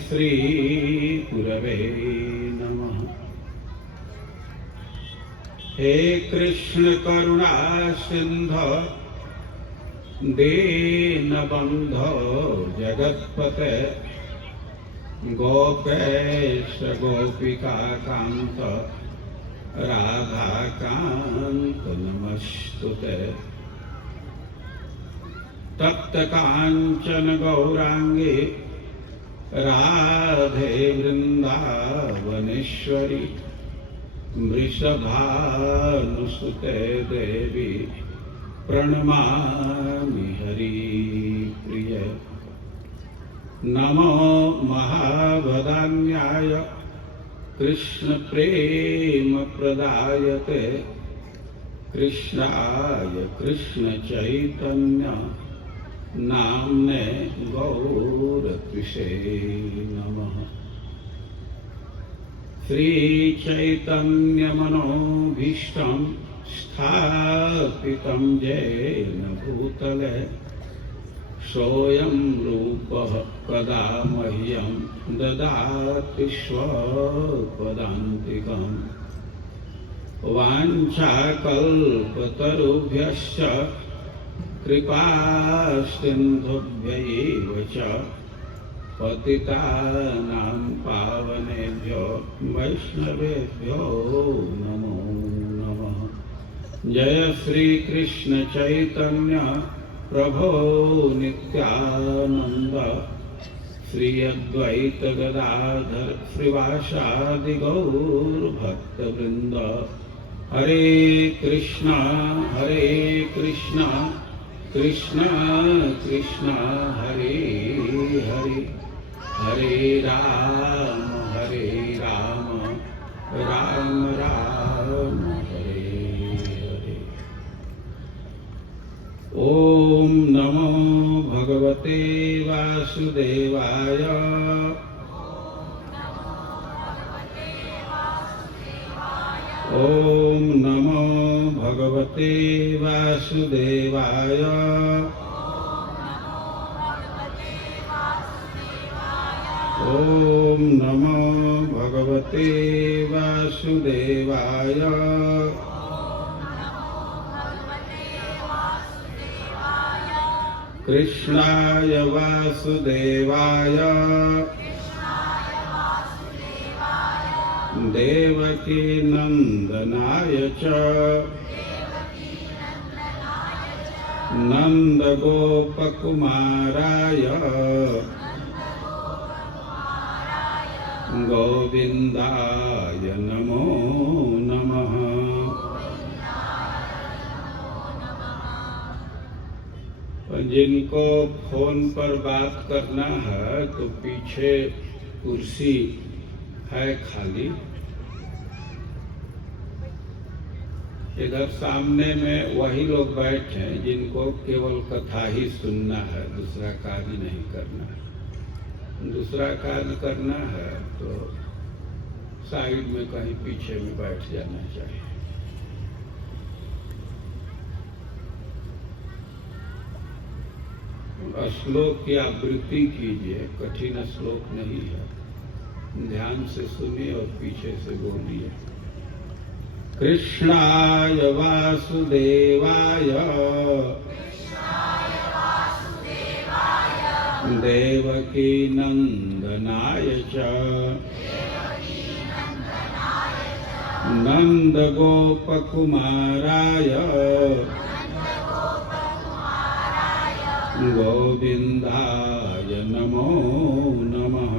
श्री गुरवे नमः। हे कृष्ण करुणा सिंधु दीनबंधो जगत्पते गोपेश गोपिका कांत राधा कांत नमस्तुते। तप्त कांचन गौरांगे राधे वृंदावनेश्वरी वृषभानुसुते देवी प्रणमामि हरिप्रिय। नमो महावदान्याय कृष्ण प्रेम प्रदायते कृष्णाय कृष्ण चैतन्य नाम्ने गौरत्विषे नमः। श्री चैतन्य मनोभीष्टं स्थापितं येन भूतले सोऽयं रूपः कदा मह्यं ददाति स्वपदान्तिकम्। वाञ्छाकल्पतरुभ्यश्च कृपासिन्धुभ्यैव च पतितानां पावनेभ्यो वैष्णवेभ्यो नमो नमः। जय श्री कृष्ण चैतन्य प्रभो नित्यानंद श्री अद्वैत गदाधर श्रीवासादि गौर भक्तवृंद। हरे कृष्णा कृष्ण कृष्ण हरे हरे हरे राम राम राम हरे हरे। ओम नमो भगवते वासुदेवाय। ओम नमो भगवते वासुदेवाय। ओम नमो भगवते वासुदेवाय। कृष्णाय वासुदेवाय देवकी नंदनाय च नंदगोपकुमाराय गोविंदाय नमो नमः। जिनको फोन पर बात करना है तो पीछे कुर्सी है खाली। इधर सामने में वही लोग बैठे हैं जिनको केवल कथा ही सुनना है, दूसरा कार्य नहीं करना है। दूसरा कार्य करना है तो साइड में कहीं पीछे में बैठ जाना चाहिए। श्लोक की आवृत्ति कीजिए, कठिन श्लोक नहीं है, ध्यान से सुनिए और पीछे से बोलिए। कृष्णाय वासुदेवाय देवकी नंदनाय च नंदगोपकुमाराय गोविंदाय नमो नमः।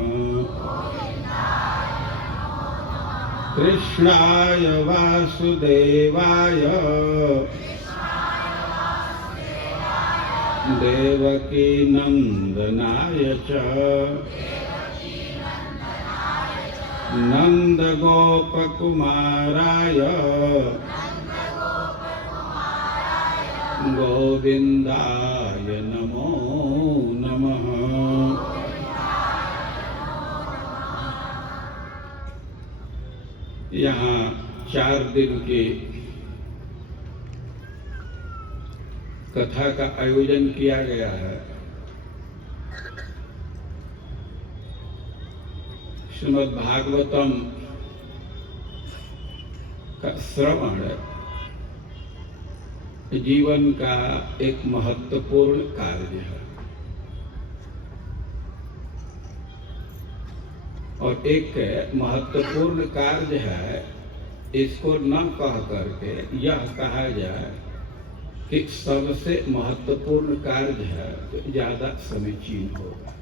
कृष्णाय वासुदेवाय देवकी नंदनाय च नंदगोपकुमाराय गोविंदाय नमो नमः। यहाँ 4 दिन की कथा का आयोजन किया गया है। श्रीमद् भागवतम का श्रवण जीवन का एक महत्वपूर्ण कार्य है और एक महत्वपूर्ण कार्य है। इसको न कह करके यह कहा जाए कि सबसे महत्वपूर्ण कार्य है तो ज्यादा समीचीन होगा,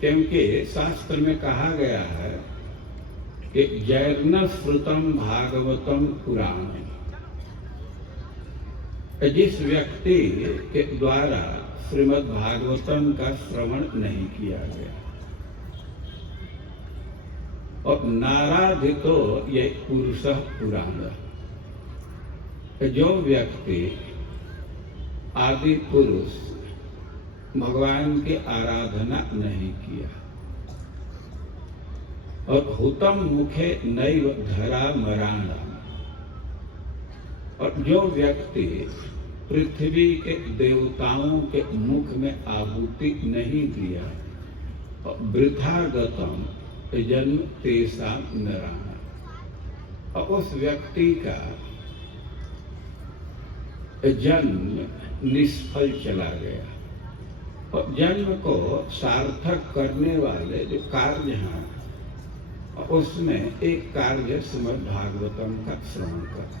क्योंकि शास्त्र में कहा गया है कि जैर्न श्रुतम भागवतम पुराण। जिस व्यक्ति के द्वारा श्रीमद् भागवतम का श्रवण नहीं किया गया और नाराधितो ये पुरुष पुराण, जो व्यक्ति आदि पुरुष भगवान की आराधना नहीं किया और हुतम मुखे नैव धरा मराणा, और जो व्यक्ति पृथ्वी के देवताओं के मुख में आहुति नहीं दिया और वृथा गतम जन्म तेसा नराणा, और उस व्यक्ति का जन्म निष्फल चला गया। और जन्म को सार्थक करने वाले जो कार्य हैं उसमें एक कार्य श्रीमद् भागवतम का श्रवण करना।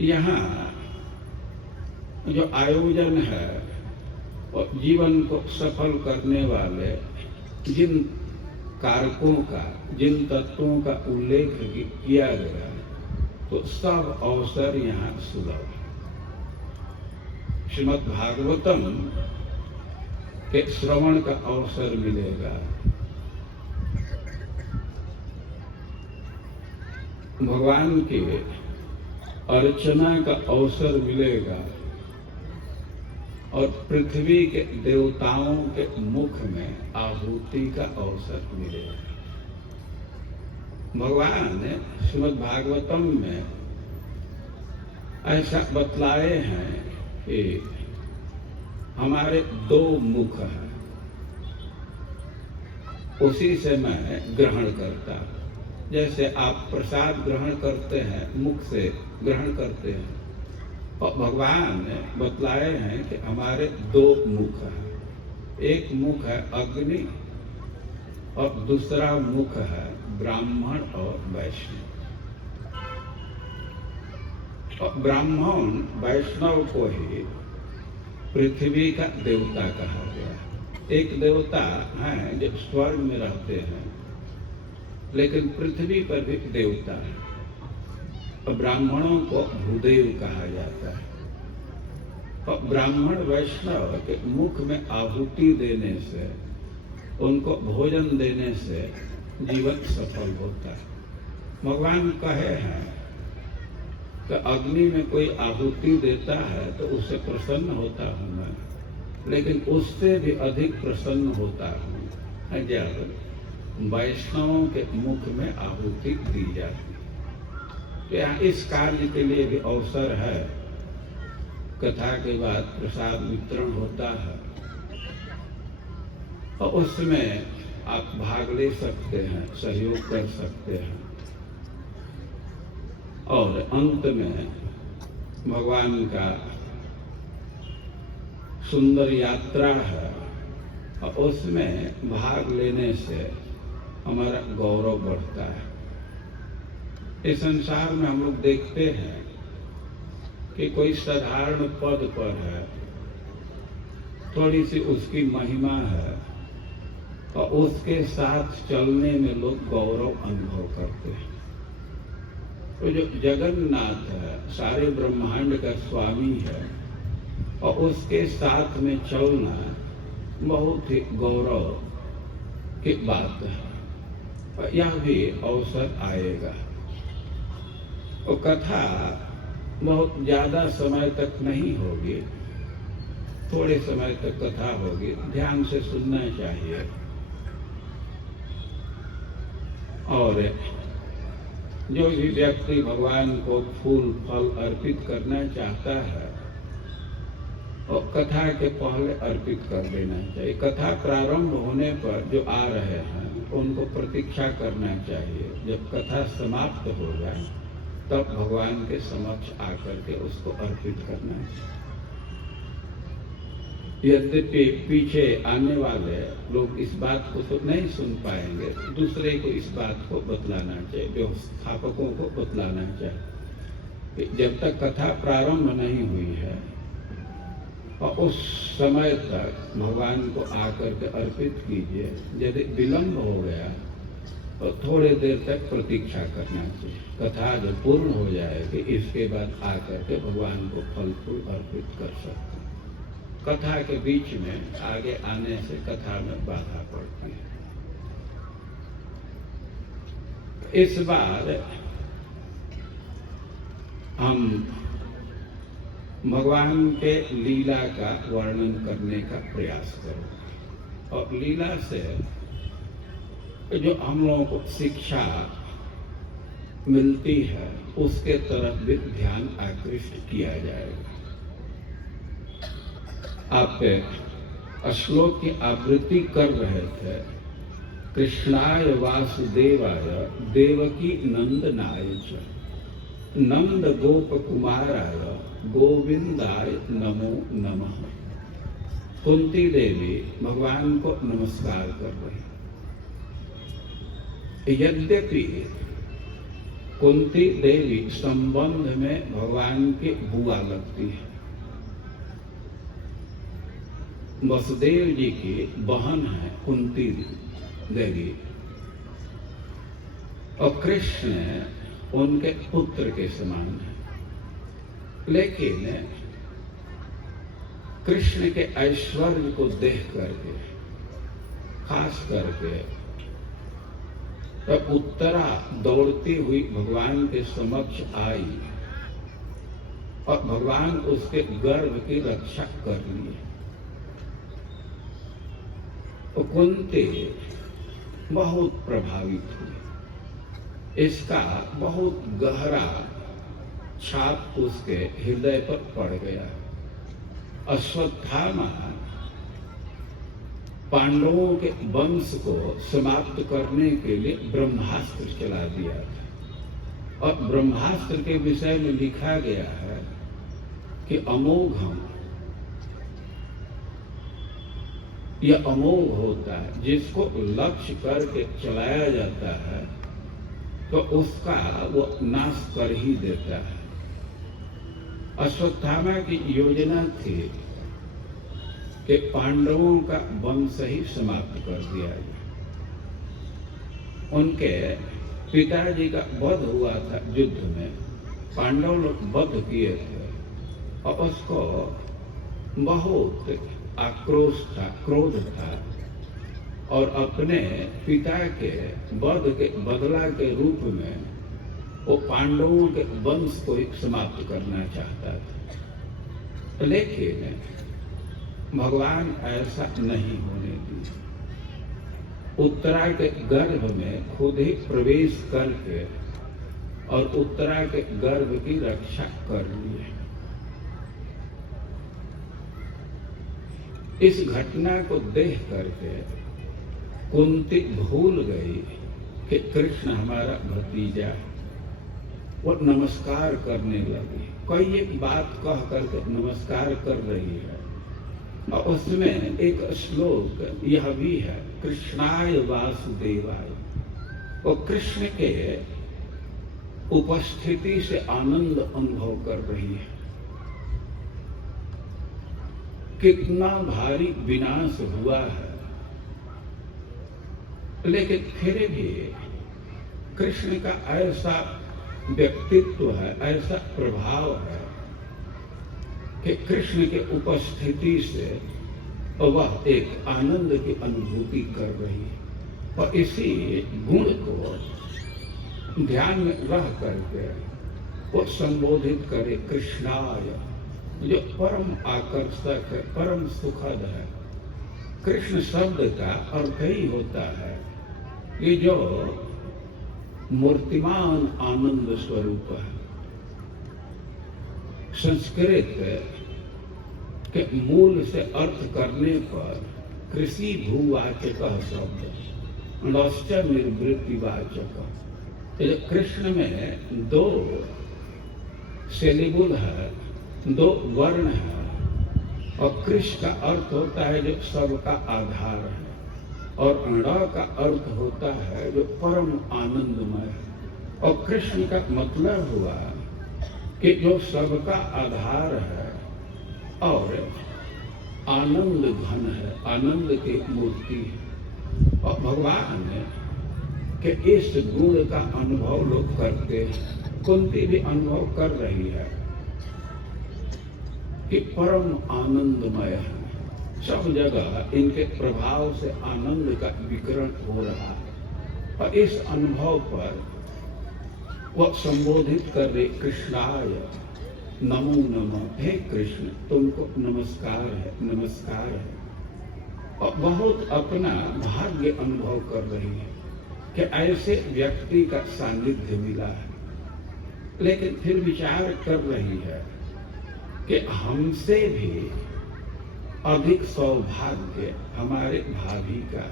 यहाँ जो आयोजन है और जीवन को सफल करने वाले जिन कारकों का, जिन तत्वों का उल्लेख किया गया, तो सब अवसर यहाँ सुलभ है। श्रीमद् भागवतम के श्रवण का अवसर मिलेगा, भगवान के अर्चना का अवसर मिलेगा और पृथ्वी के देवताओं के मुख में आहुति का अवसर मिलेगा। भगवान ने श्रीमद् भागवतम में ऐसा बतलाए हैं कि हमारे दो मुख हैं, उसी से मैं ग्रहण करता हूं। जैसे आप प्रसाद ग्रहण करते हैं, मुख से ग्रहण करते हैं, और भगवान ने बतलाए हैं कि हमारे दो मुख हैं। एक मुख है अग्नि और दूसरा मुख है ब्राह्मण और वैष्णव। और ब्राह्मण वैष्णव को ही पृथ्वी का देवता कहा गया। एक देवता हैं जो स्वर्ग में रहते हैं, लेकिन पृथ्वी पर भी देवता है। और ब्राह्मणों को भूदेव कहा जाता है। और ब्राह्मण वैष्णव के मुख में आहुति देने से, उनको भोजन देने से जीवन सफल होता है। भगवान कहे हैं कि अग्नि में कोई आहुति देता है तो उससे प्रसन्न होता हूँ मैं, लेकिन उससे भी अधिक प्रसन्न होता हूँ जब वैष्णवों के मुख में आहुति दी जाती। तो यहाँ इस कार्य के लिए भी अवसर है। कथा के बाद प्रसाद वितरण होता है और उसमें आप भाग ले सकते हैं, सहयोग कर सकते हैं। और अंत में भगवान का सुंदर यात्रा है और उसमें भाग लेने से हमारा गौरव बढ़ता है। इस संसार में हम लोग देखते हैं कि कोई साधारण पद पर है, थोड़ी सी उसकी महिमा है और उसके साथ चलने में लोग गौरव अनुभव करते हैं। तो जो जगन्नाथ है, सारे ब्रह्मांड का स्वामी है, और उसके साथ में चलना बहुत ही गौरव की बात है। और यह भी अवसर आएगा। और कथा बहुत ज्यादा समय तक नहीं होगी, थोड़े समय तक कथा होगी, ध्यान से सुनना चाहिए। और जो भी व्यक्ति भगवान को फूल फल अर्पित करना चाहता है और कथा के पहले अर्पित कर देना चाहिए। कथा प्रारंभ होने पर जो आ रहे हैं उनको प्रतीक्षा करना चाहिए। जब कथा समाप्त हो जाए तब भगवान के समक्ष आकर के उसको अर्पित करना चाहिए। यद्यपि पीछे आने वाले लोग इस बात को तो नहीं सुन पाएंगे, दूसरे को इस बात को बतलाना चाहिए, व्यवस्थापकों को बतलाना चाहिए। जब तक कथा प्रारंभ नहीं हुई है और उस समय तक भगवान को आकर के अर्पित कीजिए। यदि विलंब हो गया और थोड़े देर तक प्रतीक्षा करना चाहिए। कथा जब पूर्ण हो जाएगी इसके बाद आकर के भगवान को फल फूल अर्पित कर सकते हैं। कथा के बीच में आगे आने से कथा में बाधा पड़ती है। इस बार हम भगवान के लीला का वर्णन करने का प्रयास करो और लीला से जो हम लोगों को शिक्षा मिलती है उसके तरफ भी ध्यान आकृष्ट किया जाएगा। आप श्लोक की आवृत्ति कर रहे थे। कृष्णाय वासुदेवाय देवकी नंदनाय च नंद गोप कुमाराय गोविंदाय नमो नमः। कुंती देवी भगवान को नमस्कार कर रही। यद्यपि कुंती देवी संबंध में भगवान की बुआ लगती है, वसुदेव जी की बहन है कुंती देवी और कृष्ण उनके पुत्र के समान है। लेकिन कृष्ण के ऐश्वर्य को देख करके खास करके तब उत्तरा दौड़ती हुई भगवान के समक्ष आई और भगवान उसके गर्भ की रक्षा कर ली। कुंती बहुत प्रभावित हुई। इसका बहुत गहरा छाप उसके हृदय पर पड़ गया। अश्वत्थामा पांडवों के वंश को समाप्त करने के लिए ब्रह्मास्त्र चला दिया था और ब्रह्मास्त्र के विषय में लिखा गया है कि अमोघम, यह अमोघ होता है। जिसको लक्ष्य करके चलाया जाता है तो उसका वो नाश कर ही देता है। अश्वत्थामा की योजना थी कि पांडवों का वंश ही समाप्त कर दिया जाए। उनके पिताजी का वध हुआ था युद्ध में, पांडव लोग वध किए थे और उसको बहुत आक्रोश था, क्रोध था और अपने पिता के वध के बदला के रूप में वो पांडवों के वंश को एक समाप्त करना चाहता था। लेकिन भगवान ऐसा नहीं होने दिया। उत्तरा के गर्भ में खुद ही प्रवेश करके और उत्तरा के गर्भ की रक्षा कर ली। इस घटना को देख करके कुंती भूल गई कि कृष्ण हमारा भतीजा है। वो नमस्कार करने लगी, कोई एक बात कह करके नमस्कार कर रही है और उसमें एक श्लोक यह भी है, कृष्णाय वासुदेवाय। वो कृष्ण के उपस्थिति से आनंद अनुभव कर रही है। कितना भारी विनाश हुआ है, लेकिन फिर भी कृष्ण का ऐसा व्यक्तित्व है, ऐसा प्रभाव है कि कृष्ण के उपस्थिति से वह एक आनंद की अनुभूति कर रही है और इसी गुण को ध्यान में रह करके वो संबोधित करे कृष्णाय, जो परम आकर्षक है, परम सुखद है। कृष्ण शब्द का अर्थ ही होता है कि जो मूर्तिमान आनंद स्वरूप है। संस्कृत कि मूल से अर्थ करने पर कृषि भूवाचक शब्द नश्च निर्वृत्तिवाचक। कृष्ण में 2 सिलेबल है, 2 वर्ण है, और कृष्ण का अर्थ होता है जो सबका आधार है, और ण का अर्थ होता है जो परम आनंदमय है। और कृष्ण का मतलब हुआ कि जो सबका आधार है और आनंद घन है, आनंद की मूर्ति है। और भगवान के इस गुण का अनुभव लोग करते हैं। कुंती भी अनुभव कर रही है कि परम आनंदमय है, सब जगह इनके प्रभाव से आनंद का विकरण हो रहा है। और इस अनुभव पर वह संबोधित कर रहे, कृष्णाय नमो नमः, हे कृष्ण तुमको नमस्कार है, नमस्कार है। और बहुत अपना भाग्य अनुभव कर रही है कि ऐसे व्यक्ति का सानिध्य मिला है। लेकिन फिर विचार कर रही है कि हमसे भी अधिक सौभाग्य हमारे भाभी का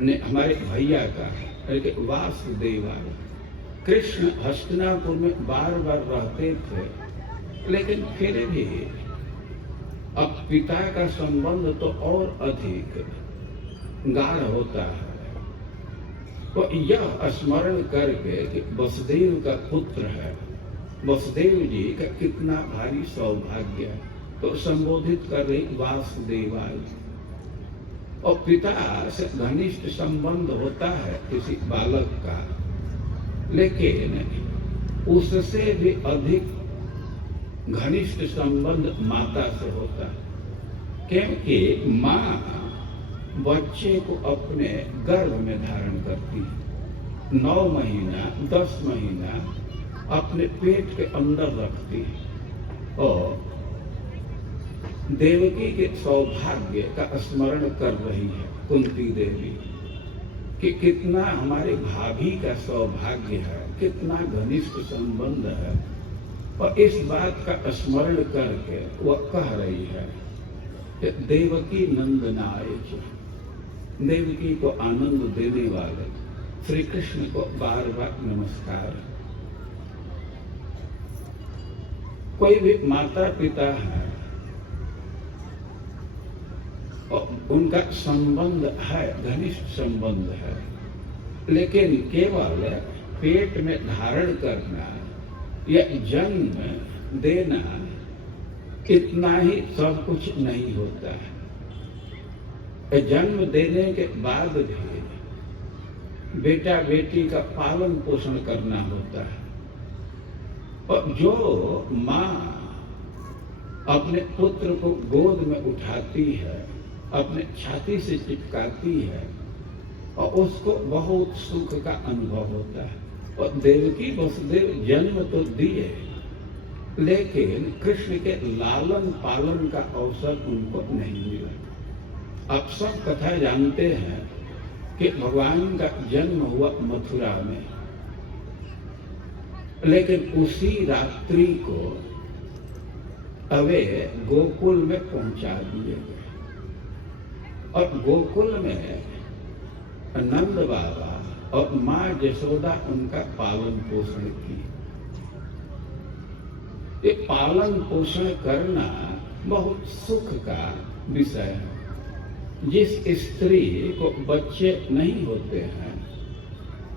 ने, हमारे भैया का है, वासुदेवाय। कृष्ण हस्तिनापुर में बार बार रहते थे, लेकिन फिर भी अब पिता का संबंध तो और अधिक गाढ़ होता है। तो यह स्मरण करके कि वसुदेव का पुत्र है, वसुदेव जी का कितना भारी सौभाग्य है, तो संबोधित कर रही वासुदेवाय। और पिता से घनिष्ठ संबंध होता है किसी बालक का, लेकिन उससे भी अधिक घनिष्ठ संबंध माता से होता है, क्योंकि माँ बच्चे को अपने गर्भ में धारण करती है, 9 महीना 10 महीना अपने पेट के अंदर रखती है। और देवकी के सौभाग्य का स्मरण कर रही है कुंती देवी कि कितना हमारे भाभी का सौभाग्य है, कितना घनिष्ठ संबंध है। और इस बात का स्मरण करके वह कह रही है कि देवकी नंदनाय, देवकी को आनंद देने वाले श्री कृष्ण को बार बार नमस्कार। कोई भी माता पिता है और उनका संबंध है, घनिष्ठ संबंध है, लेकिन केवल पेट में धारण करना या जन्म देना इतना ही सब कुछ नहीं होता है। जन्म देने के बाद भी बेटा बेटी का पालन पोषण करना होता है। और जो माँ अपने पुत्र को गोद में उठाती है, अपने छाती से चिपकाती है, और उसको बहुत सुख का अनुभव होता है। और देवकी वसुदेव जन्म तो दिए, लेकिन कृष्ण के लालन पालन का अवसर उनको नहीं मिला। आप सब कथा जानते हैं कि भगवान का जन्म हुआ मथुरा में, लेकिन उसी रात्रि को अवे गोकुल में पहुंचा दिए गए। और गोकुल में नंद बाबा और माँ यशोदा उनका पालन पोषण की। ये पालन पोषण करना बहुत सुख का विषय है। जिस स्त्री को बच्चे नहीं होते हैं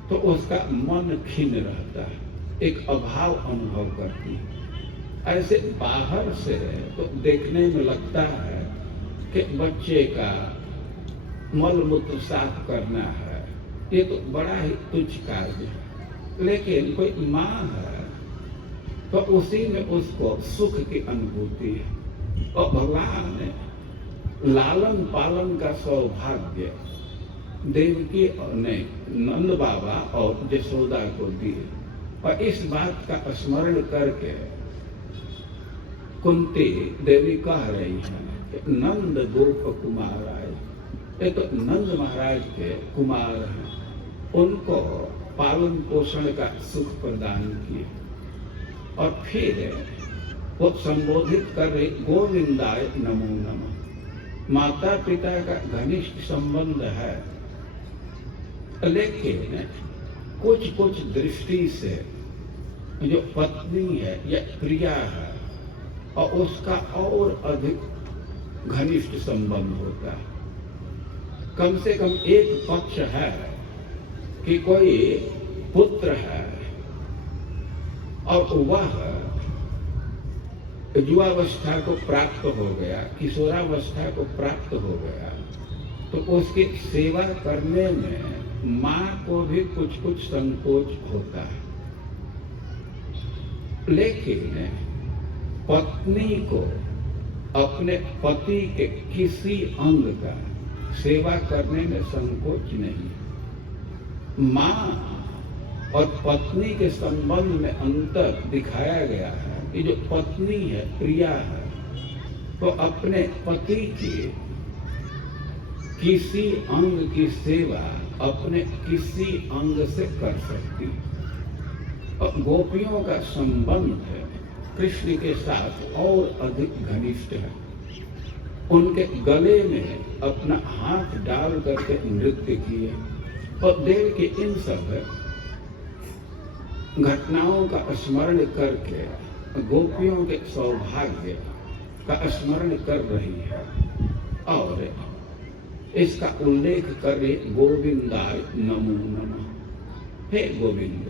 तो उसका मन खिन्न रहता है, एक अभाव अनुभव करती है। ऐसे बाहर से तो देखने में लगता है कि बच्चे का मल मूत्र साफ करना है, ये तो बड़ा ही तुच्छ कार्य है। लेकिन कोई माँ है तो उसी में उसको सुख की अनुभूति है। और भगवान ने लालन पालन का सौभाग्य देवकी ने नंद बाबा और यशोदा को दिए। और इस बात का स्मरण करके कुंती देवी कह रही है कि नंद गोप कुमार आए, ये तो नंद महाराज के कुमार हैं, उनको पालन पोषण का सुख प्रदान किए। और फिर वो संबोधित कर रही गोविंदाय नमो नमः। माता पिता का घनिष्ठ संबंध है, लेकिन कुछ कुछ दृष्टि से जो पत्नी है या प्रिया है और उसका और अधिक घनिष्ठ संबंध होता है। कम से कम एक पक्ष है कि कोई पुत्र है और वह युवावस्था को प्राप्त हो गया, किशोरावस्था को प्राप्त हो गया, तो उसकी सेवा करने में माँ को भी कुछ कुछ संकोच होता है। लेकिन पत्नी को अपने पति के किसी अंग का सेवा करने में संकोच नहीं। माँ और पत्नी के संबंध में अंतर दिखाया गया है कि जो पत्नी है, प्रिया है, तो अपने पति की किसी अंग की सेवा अपने किसी अंग से कर सकती। और गोपियों का संबंध है कृष्ण के साथ और अधिक घनिष्ठ है। उनके गले में अपना हाथ डाल करके नृत्य किए और देव के इन सब घटनाओं का स्मरण करके गोपियों के सौभाग्य का स्मरण कर रही है और इसका उल्लेख कर रही गोविंदाय नमो नमः। हे गोविंद,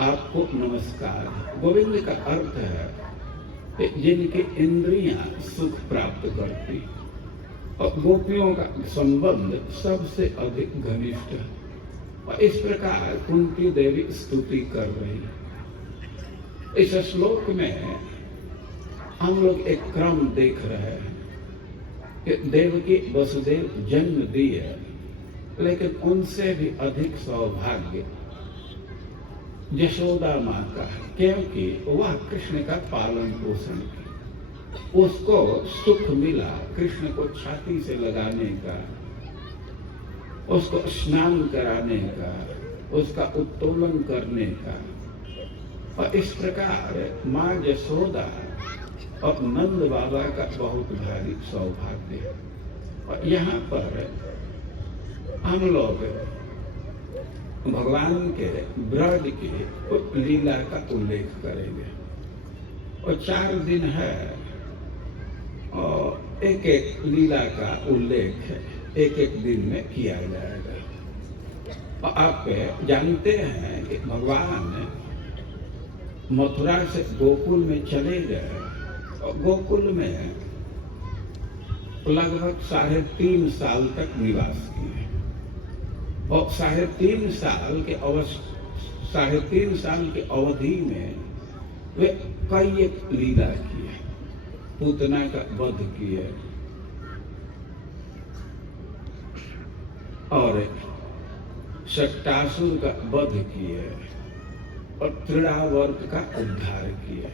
आपको नमस्कार। गोविंद का अर्थ है जिनकी इंद्रियां सुख प्राप्त करती, और गोपियों का संबंध सबसे अधिक घनिष्ठ है। और इस प्रकार कुंती देवी स्तुति कर रही है। इस श्लोक में हम लोग एक क्रम देख रहे हैं कि देवकी वसुदेव जन्म दिए, लेकिन उनसे भी अधिक सौभाग्य यशोदा माँ का है, क्योंकि वह कृष्ण का पालन पोषण की। उसको सुख मिला कृष्ण को छाती से लगाने का, उसको स्नान कराने का, उसका उत्तोलन करने का। और इस प्रकार माँ यशोदा और नंद बाबा का बहुत भारी सौभाग्य है। और यहाँ पर हम लोग भगवान के ब्रज की लीला का उल्लेख करेंगे। और 4 दिन है और एक एक लीला का उल्लेख एक एक दिन में किया जाएगा। और आप जानते हैं कि भगवान मथुरा से गोकुल में चले गए और गोकुल में लगभग 3.5 साल तक निवास किए। और 3.5 साल की अवधि में वे कई एक लीला किए। पूतना का वध किए और शक्टासुर का वध किए और तृणावर्त का उद्धार किए।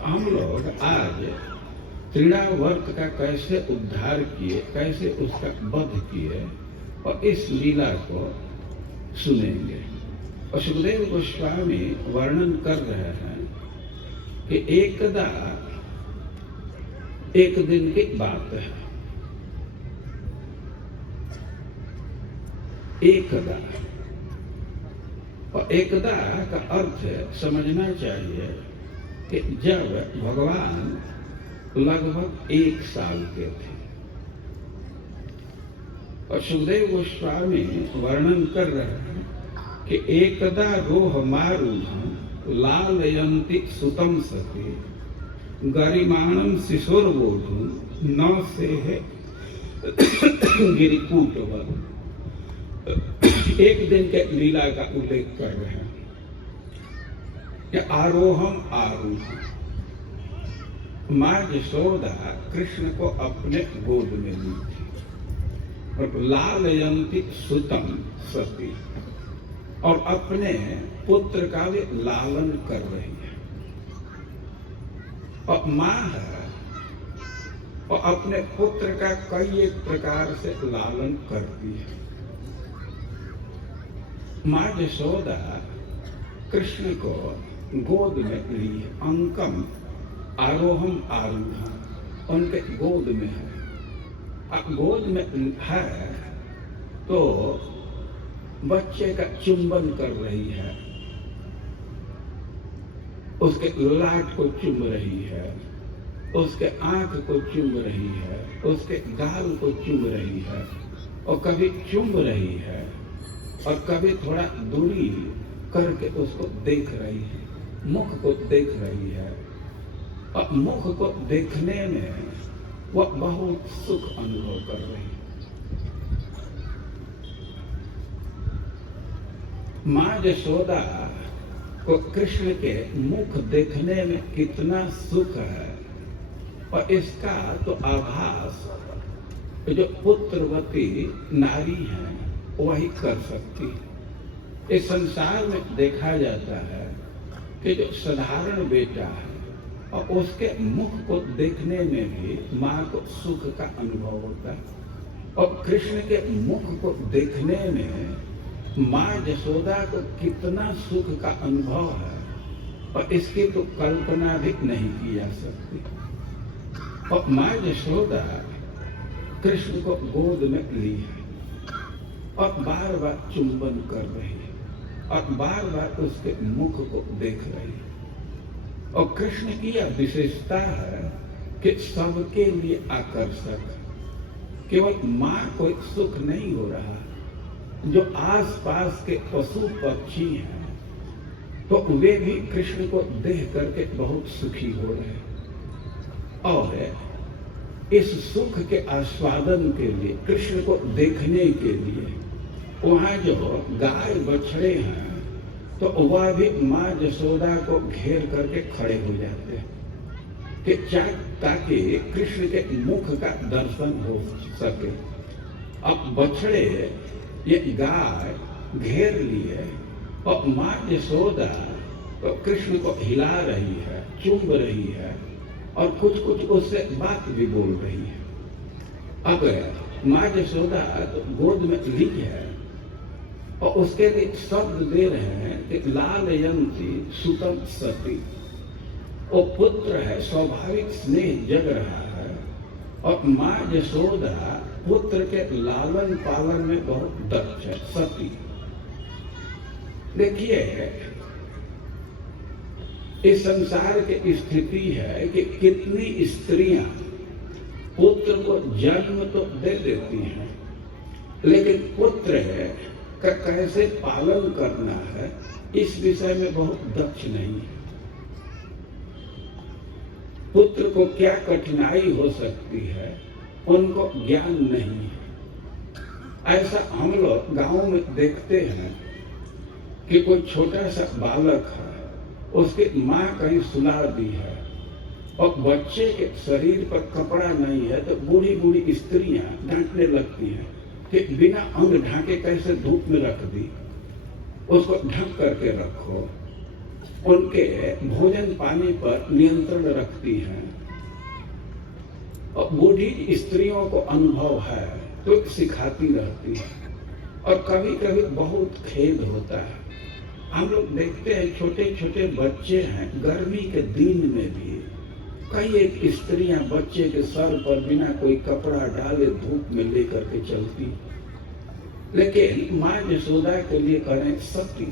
हम लोग आज तृणावर्त का कैसे उद्धार किए, कैसे उसका वध किए और इस लीला को सुनेंगे। और सुखदेव गोस्वामी वर्णन कर रहे हैं कि एकदा एक दिन की बात है। एकदा, और एकदा का अर्थ समझना चाहिए कि जब भगवान लगभग 1 साल के थे। और सुखदेव गोस्वामी वर्णन कर रहे हैं कि एकदा रोह मारूढ़ लालयन्ति सुतम सती गरिमाणं शिशोर्वोढुं न सेहे गिरिकूटवत्। एक दिन के लीला का उल्लेख कर रहे हैं कि आरोहम आरूढ़, माँ यशोदा कृष्ण को अपने गोद में ली थी और लालयन्ति सुतम सती, और अपने पुत्र का भी लालन कर रही है। और माँ है और अपने पुत्र का कई एक प्रकार से लालन करती है। माँ यशोदा कृष्ण को गोद में ली, अंकम आरोहम आरूढ़ उनके गोद में है। अब गोद में है तो बच्चे का चुंबन कर रही है, उसके ललाट को चुम रही है, उसके आंख को चुम रही है, उसके गाल को चुम रही है, और कभी चुम रही है और कभी थोड़ा दूरी करके उसको देख रही है, मुख को देख रही है। और मुख को देखने में वह बहुत सुख अनुभव कर रही है। माँ यशोदा को कृष्ण के मुख देखने में कितना सुख है, और इसका तो आभास जो पुत्रवती नारी है वही कर सकती है। इस संसार में देखा जाता है कि जो साधारण बेटा है और उसके मुख को देखने में भी माँ को सुख का अनुभव होता है, और कृष्ण के मुख को देखने में माँ यशोदा को कितना सुख का अनुभव है, और इसकी तो कल्पना भी नहीं की जा सकती। और माँ यशोदा कृष्ण को गोद में ली है और बार बार चुंबन कर रही है और बार बार उसके मुख को देख रही है। और कृष्ण की यह विशेषता है कि सबके लिए आकर्षक है। केवल माँ को सुख नहीं हो रहा, जो आसपास के पशु पक्षी हैं तो वे भी कृष्ण को देख करके बहुत सुखी हो रहे हैं। और इस सुख के आस्वादन के लिए, कृष्ण को देखने के लिए वहाँ जो गाय बछड़े हैं तो वह भी माँ यशोदा को घेर करके खड़े हो जाते हैं कि ताकि कृष्ण के मुख का दर्शन हो सके। अब बछड़े ये गाय घेर लिए और माँ यशोदा तो कृष्ण को हिला रही है, चूम रही है और कुछ कुछ उससे बात भी बोल रही है। अब माँ यशोदा तो गोद में ली है और उसके लिए शब्द दे रहे हैं कि लालयन्ति सुतम सती। वो पुत्र है, स्वाभाविक स्नेह जग रहा है, और माँ यशोदा पुत्र के लालन पालन में बहुत दक्ष है, सती। देखिए इस संसार की स्थिति है कि कितनी स्त्रियां पुत्र को जन्म तो दे देती हैं, लेकिन पुत्र का कैसे पालन करना है इस विषय में बहुत दक्ष नहीं है। पुत्र को क्या कठिनाई हो सकती है उनको ज्ञान नहीं है। ऐसा हम लोग गांव में देखते हैं कि कोई छोटा सा बालक है, उसकी माँ कहीं सुला दी है और बच्चे के शरीर पर कपड़ा नहीं है तो बूढ़ी बूढ़ी स्त्रियां डांटने लगती हैं कि बिना अंग ढाके कैसे धूप में रख दी, उसको ढक करके रखो। उनके भोजन पानी पर नियंत्रण रखती हैं। और बूढ़ी स्त्रियों को अनुभव है तो सिखाती रहती है। और कभी कभी बहुत खेद होता है, हम लोग देखते हैं छोटे छोटे बच्चे हैं, गर्मी के दिन में भी कई एक स्त्रियां बच्चे के सर पर बिना कोई कपड़ा डाले धूप में लेकर के चलती। लेकिन माँ यशोदा के लिए करें सती,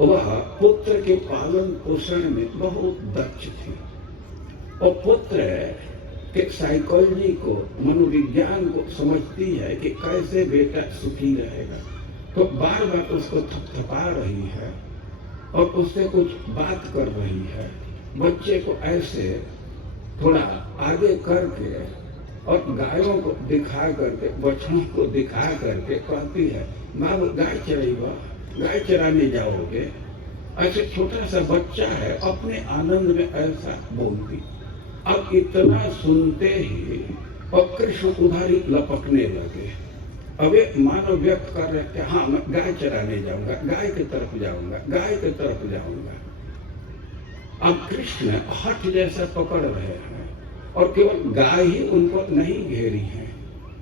वह पुत्र के पालन पोषण में बहुत दक्ष थी और पुत्र के साइकोलॉजी को, मनोविज्ञान को समझती है कि कैसे बेटा सुखी रहेगा, तो बार बार उसको थपथपा रही है और उससे कुछ बात कर रही है। बच्चे को ऐसे थोड़ा आगे करके और गायों को दिखा करके, बछड़ों को दिखा करके कहती है, बाबू गाय चराइबा, गाय चराने जाओगे। ऐसे छोटा सा बच्चा है, अपने आनंद में ऐसा बोलती। अब इतना सुनते ही और कृष्ण उधर ही लपकने लगे। अब एक मानव व्यक्त कर रहे थे, हाँ मैं गाय चराने जाऊंगा, गाय की तरफ जाऊंगा, गाय की तरफ जाऊंगा। अब कृष्ण हठ जैसा पकड़ रहे हैं और केवल गाय ही उनको नहीं घेरी है,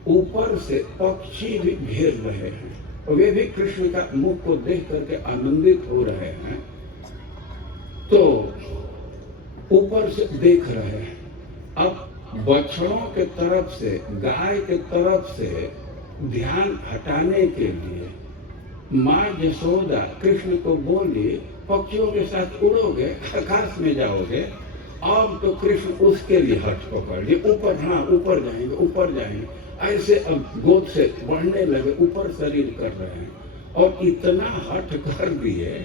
ऊपर से पक्षी भी घेर रहे हैं और वे भी कृष्ण का मुख को देख करके आनंदित हो रहे हैं। तो ऊपर से देख रहे हैं। अब बछड़ों के तरफ से, गाय के तरफ से ध्यान हटाने के लिए माँ यशोदा कृष्ण को बोली, पक्षियों के साथ उड़ोगे, आकाश में जाओगे। अब तो कृष्ण उसके लिए हट पकड़ लिए, ऊपर, हाँ ऊपर जाएंगे, ऊपर जाएंगे। ऐसे अब गोद से बढ़ने लगे, ऊपर शरीर कर रहे हैं और इतना हट कर दिए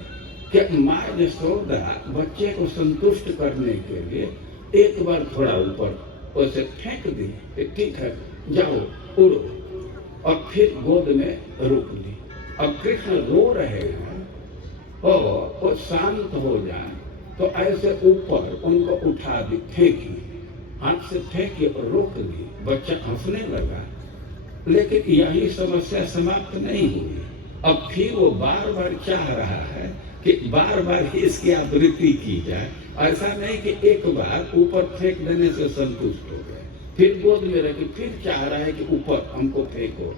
कि माँ यशोदा बच्चे को संतुष्ट करने के लिए एक बार थोड़ा ऊपर उसे फेंक दी कि ठीक है जाओ उड़ो, और फिर गोद में रोक ली। अब कृष्ण रो रहे हैं और वो शांत हो जाए तो ऐसे ऊपर उनको उठा दी, फेंकी, हाथ से फेंकी और रोक ली। बच्चा हंसने लगा, लेकिन यही समस्या समाप्त नहीं हुई। अब फिर वो बार बार चाह रहा है कि बार बार इसकी आवृत्ति की जाए। ऐसा नहीं कि एक बार ऊपर फेंक देने से संतुष्ट हो गए, फिर गोद में रखी, फिर चाह रहा है कि ऊपर हमको फेंको।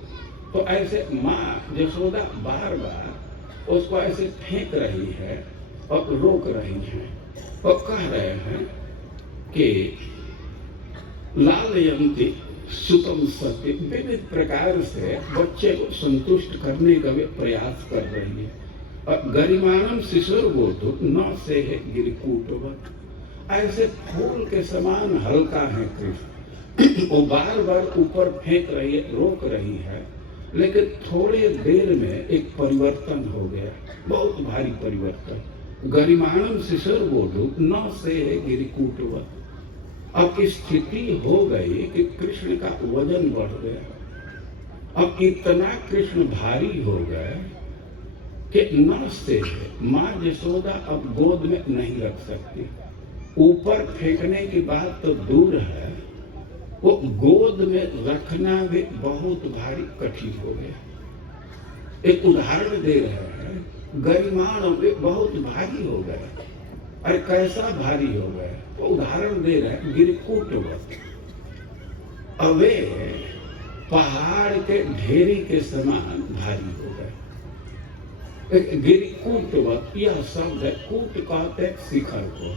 तो ऐसे माँ यशोदा बार बार उसको ऐसे फेंक रही है और रोक रही है और कह रहे हैं कि लालयंती सुतम सत्य, विविध प्रकार से बच्चे को संतुष्ट करने का भी प्रयास कर रही है। और गरिमानम शिशुर बोधु न से है गिरिकूटवत, ऐसे फूल के समान हल्का है कृष्ण। वो बार बार ऊपर फेंक रही है, रोक रही है, लेकिन थोड़े देर में एक परिवर्तन हो गया, बहुत भारी परिवर्तन। गरिमानम शिशुर बोधु न से है गिरिकूटवत, अब स्थिति हो गई कि कृष्ण का वजन बढ़ गया। अब इतना कृष्ण भारी हो गए कि न से माँ यशोदा अब गोद में नहीं रख सकती। ऊपर फेंकने की बात तो दूर है, वो गोद में रखना भी बहुत भारी कठिन हो गया। एक उदाहरण दे रहे हैं, गरिमान बहुत भारी हो गए। अरे कैसा भारी हो गए, तो उदाहरण दे रहे हैं गिरकूटवत, अवे पहाड़ के ढेरी के समान भारी हो गए। गिरकूटवत यह शब्द है, कूट कहते हैं शिखर को,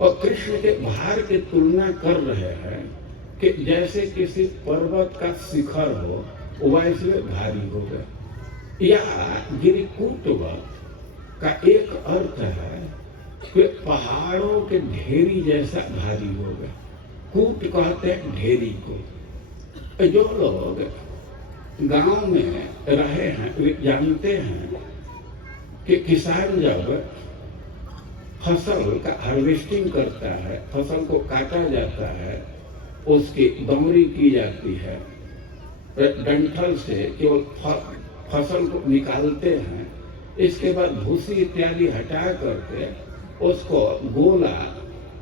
और कृष्ण के भार की तुलना कर रहे हैं कि जैसे किसी पर्वत का शिखर हो वैसे भारी हो गए। या गिरकूटवत का एक अर्थ है कि पहाड़ों के ढेरी जैसा भारी हो गए। कूट कहते हैं ढेरी को। जो लोग गांव में रहे हैं वे जानते हैं कि किसान जब फसल का हार्वेस्टिंग करता है, फसल को काटा जाता है, उसकी दमड़ी की जाती है, डंठल से केवल फसल को निकालते हैं, इसके बाद भूसी इत्यादि हटा करके उसको गोला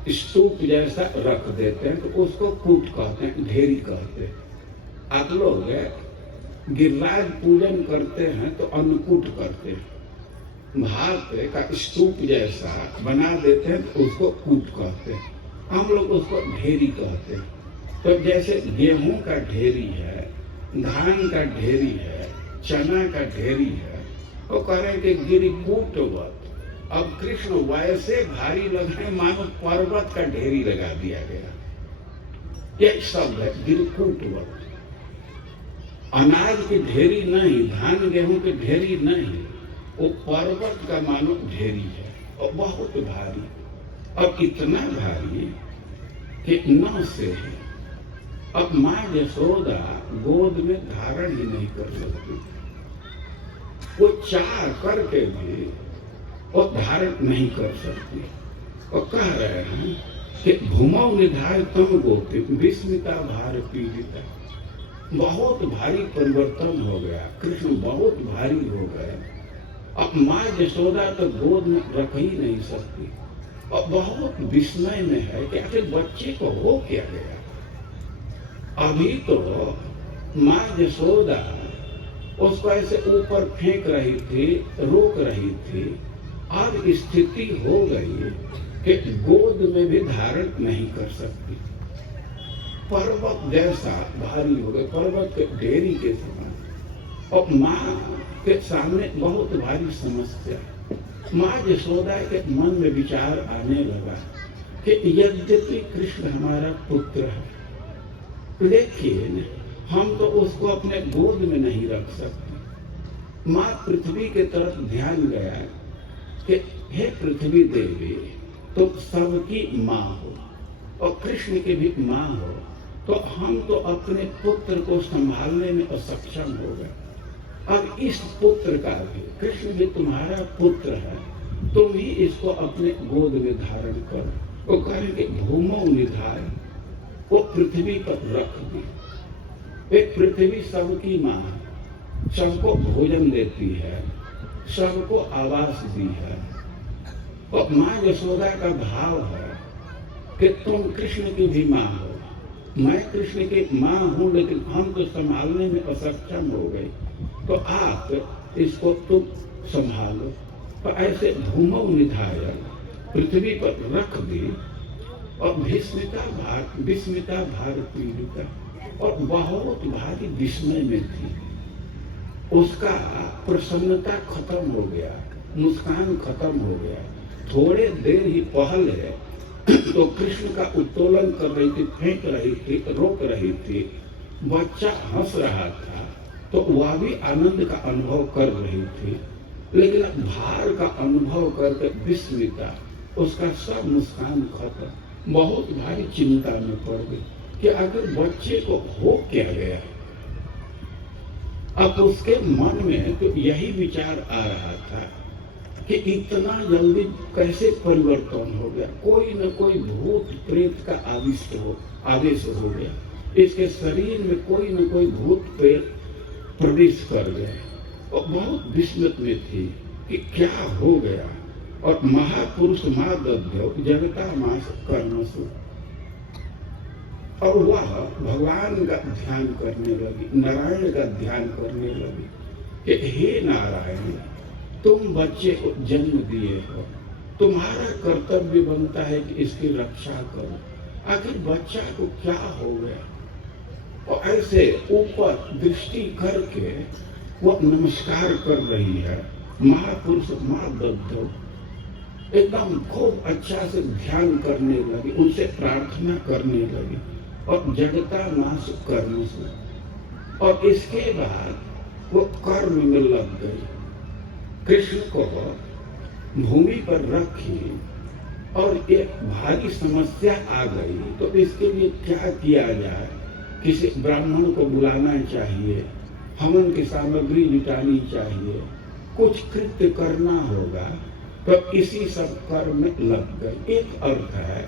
स्तूप जैसा रख देते हैं, तो उसको कूट कहते हैं, ढेरी कहते हैं। आप लोग गिरिराज पूजन करते हैं तो अन्नकूट करते हैं, भात का स्तूप जैसा बना देते हैं तो उसको कूट कहते हैं, हम लोग उसको ढेरी कहते हैं। तो जैसे गेहूं का ढेरी है, धान का ढेरी है, चना का ढेरी है, वो कह रहे हैं कि गिरिकूटवत। अब कृष्ण वैसे भारी लगे मानो पर्वत का ढेरी लगा दिया गया। एक शब्द है गिरकूटवत, अनाज की ढेरी नहीं, धान गेहूं की ढेरी नहीं, वो पर्वत का मानो ढेरी है और बहुत भारी। अब इतना भारी कि न से है। अब माँ यशोदा गोद में धारण ही नहीं कर सकती, वो चाह करके भी वो धारण नहीं कर सकती। और कह रहे हैं कि भूमौ निधाय तम गोपी विस्मिता भार पीड़िता, बहुत भारी परिवर्तन हो गया, कृष्ण बहुत भारी हो गए। अब माँ यशोदा तो गोद में रख ही नहीं सकती और बहुत विस्मय में है कि आखिर बच्चे को हो क्या गया। अभी तो माँ यशोदा उसको ऐसे ऊपर फेंक रही थी, रोक रही थी, अब स्थिति हो गई कि गोद में भी धारण नहीं कर सकती, पर्वत जैसा भारी हो गए, पर्वत के ढेरी के समान। और माँ के सामने बहुत भारी समस्या। माँ यशोदा के मन में विचार आने लगा, कि यद्यपि कृष्ण हमारा पुत्र है, लेकिन हम तो उसको अपने गोद में नहीं रख सकते। माँ पृथ्वी के तरफ ध्यान गया कि हे पृथ्वी देवी, तुम सबकी माँ हो और कृष्ण की भी माँ हो, तो हम तो अपने पुत्र को संभालने में असक्षम हो गए। अब इस पुत्र का भी, कृष्ण भी तुम्हारा पुत्र है, तुम ही इसको अपने गोद में धारण करो। वो कहें कि भूमो निधाय, वो पृथ्वी पर रख दी। एक पृथ्वी सबकी माँ है, सबको भोजन देती है, सबको आवास दी है। और माँ यशोदा का भाव है कि तुम कृष्ण की भी माँ हो, मैं कृष्ण की माँ हूँ, लेकिन हम तो संभालने में असक्षम हो गए, तो आप इसको तुम संभालो। तो ऐसे भूमो निधाय, पृथ्वी पर रख दी। और विस्मिता भार पीड़िता, और बहुत भारी विस्मय में थी। उसका प्रसन्नता खत्म हो गया, मुस्कान खत्म हो गया। थोड़े देर ही पहले तो कृष्ण का उत्तोलन कर रही थी, फेंक रही थी, रोक रही थी। बच्चा हंस रहा था तो वह भी आनंद का अनुभव कर रही थी, लेकिन भार का अनुभव करके विस्मिता, उसका सब मुस्कान खत्म। बहुत भारी चिंता में पड़ गई कि अगर बच्चे को हो क्या गया। अब उसके मन में तो यही विचार आ रहा था कि इतना जल्दी कैसे परिवर्तन हो गया। कोई न कोई भूत प्रेत का आदेश हो गया, इसके शरीर में कोई न कोई भूत प्रेत प्रवेश कर गया। और बहुत विस्मित में थी कि क्या हो गया। और महापुरुष माँ दध्यो जगता मास कर्मसु, और वह भगवान का ध्यान करने लगी, नारायण का ध्यान करने लगी कि हे नारायण, तुम बच्चे को जन्म दिए हो, तुम्हारा कर्तव्य बनता है कि इसकी रक्षा करो। आखिर बच्चा को क्या हो गया। और ऐसे ऊपर दृष्टि करके वो नमस्कार कर रही है। महापुरुष माँ दध्यो एकदम खूब अच्छा से ध्यान करने लगी, उनसे प्रार्थना करने लगी। और जगता नाश कर्म से, और इसके बाद वो कर्म में लग गई। कृष्ण को भूमि पर रखी और एक भारी समस्या आ गई, तो इसके लिए क्या किया जाए। किसी ब्राह्मण को बुलाना चाहिए, हवन की सामग्री जुटानी चाहिए, कुछ कृत्य करना होगा। तो इसी सब कर्म में लग गए। एक अर्थ है।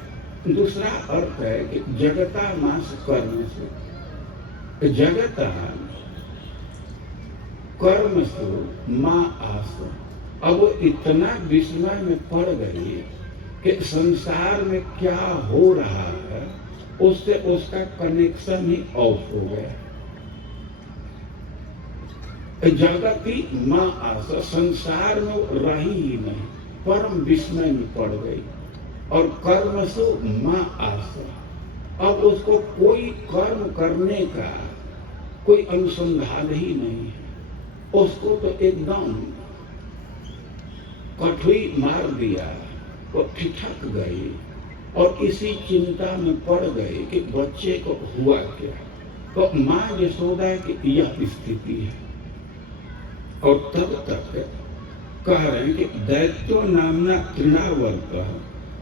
दूसरा अर्थ है कि जगता नाश कर्म से, जगता कर्म से माँ आस। अब वो इतना विस्मय में पड़ गई कि संसार में क्या हो रहा है उससे उसका कनेक्शन ही ऑफ हो गया। जगती माँ आस, संसार में रही ही नहीं, परम विस्मय में पड़ गई। और कर्म से माँ आस, अब उसको कोई कर्म करने का कोई अनुसंधान ही नहीं है। उसको तो एकदम कठुई मार दिया, वो ठिठक गई और इसी चिंता में पड़ गई कि बच्चे को हुआ क्या। तो माँ यशोदा की यह स्थिति है। और तब तक कह रहे हैं कि दैत्यो नामना तृणावर्त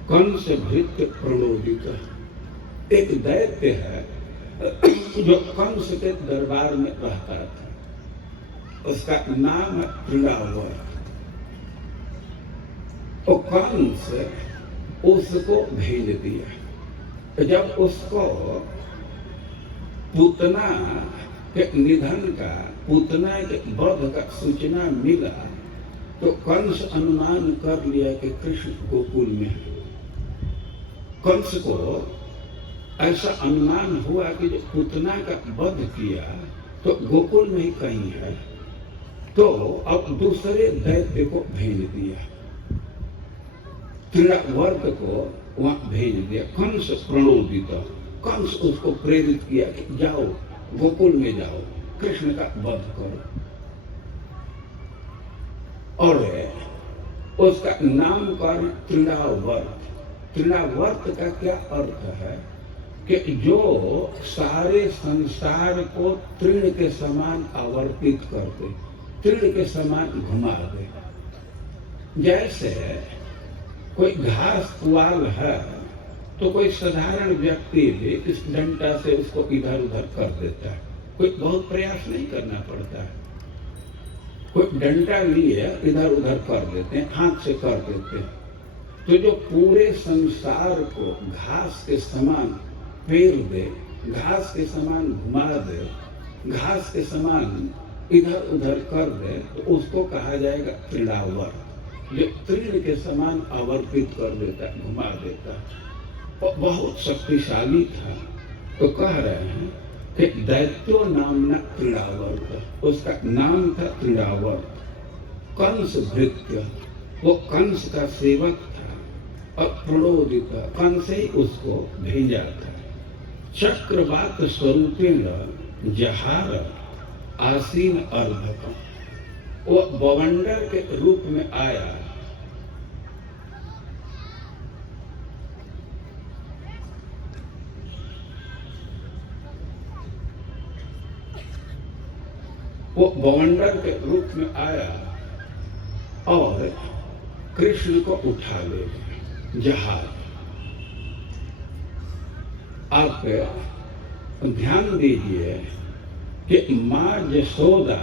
कंस भृत्य प्रणोदित। एक दैत्य है जो कंस के दरबार में रहता था, उसका नाम है तृणावर्त। तो कंस उसको भेज दिया। जब उसको पूतना के निधन का, पूतना के वध का सूचना मिला, तो कंस अनुमान कर लिया कि कृष्ण गोकुल में है। कंस को ऐसा अनुमान हुआ कि जो पूतना का वध किया तो गोकुल में ही कहीं है। तो अब दूसरे दैत्य को भेज दिया, तृणावर्त को वहां भेज दिया। कंस प्रणोदित, कंस उसको प्रेरित किया कि जाओ गोकुल में जाओ, कृष्ण का वध करो। और उसका नामकरण तृणावर्त, तृणावर्त का क्या अर्थ है कि जो सारे संसार को तृण के समान आवर्तित कर दे, तृण के समान घुमा दे। जैसे कोई घास पुआल है तो कोई साधारण व्यक्ति भी इस डंडा से उसको इधर उधर कर देता है, कोई बहुत प्रयास नहीं करना पड़ता है। कोई डंडा लिए इधर उधर कर देते हैं, हाथ से कर देते हैं। तो जो पूरे संसार को घास के समान फेर दे, घास के समान घुमा दे, घास के समान इधर उधर कर दे, तो उसको कहा जाएगा तृणावर्त। जो तृण के समान आवर्तित कर देता, घुमा देता, और बहुत शक्तिशाली था। तो कह रहे हैं कि दैत्यो नामना तृणावर्त, उसका नाम था तृणावर्त। कंस भृत्य, वो कंस का सेवक था और प्रणोदित, कंस ही उसको भेजा था। चक्रवात स्वरूपेण जहार आसीन अर्धक, वो बवंडर के रूप में आया। वो बवंडर के रूप में आया और कृष्ण को उठा ले गया जहाज। आप ध्यान दीजिए कि माँ यशोदा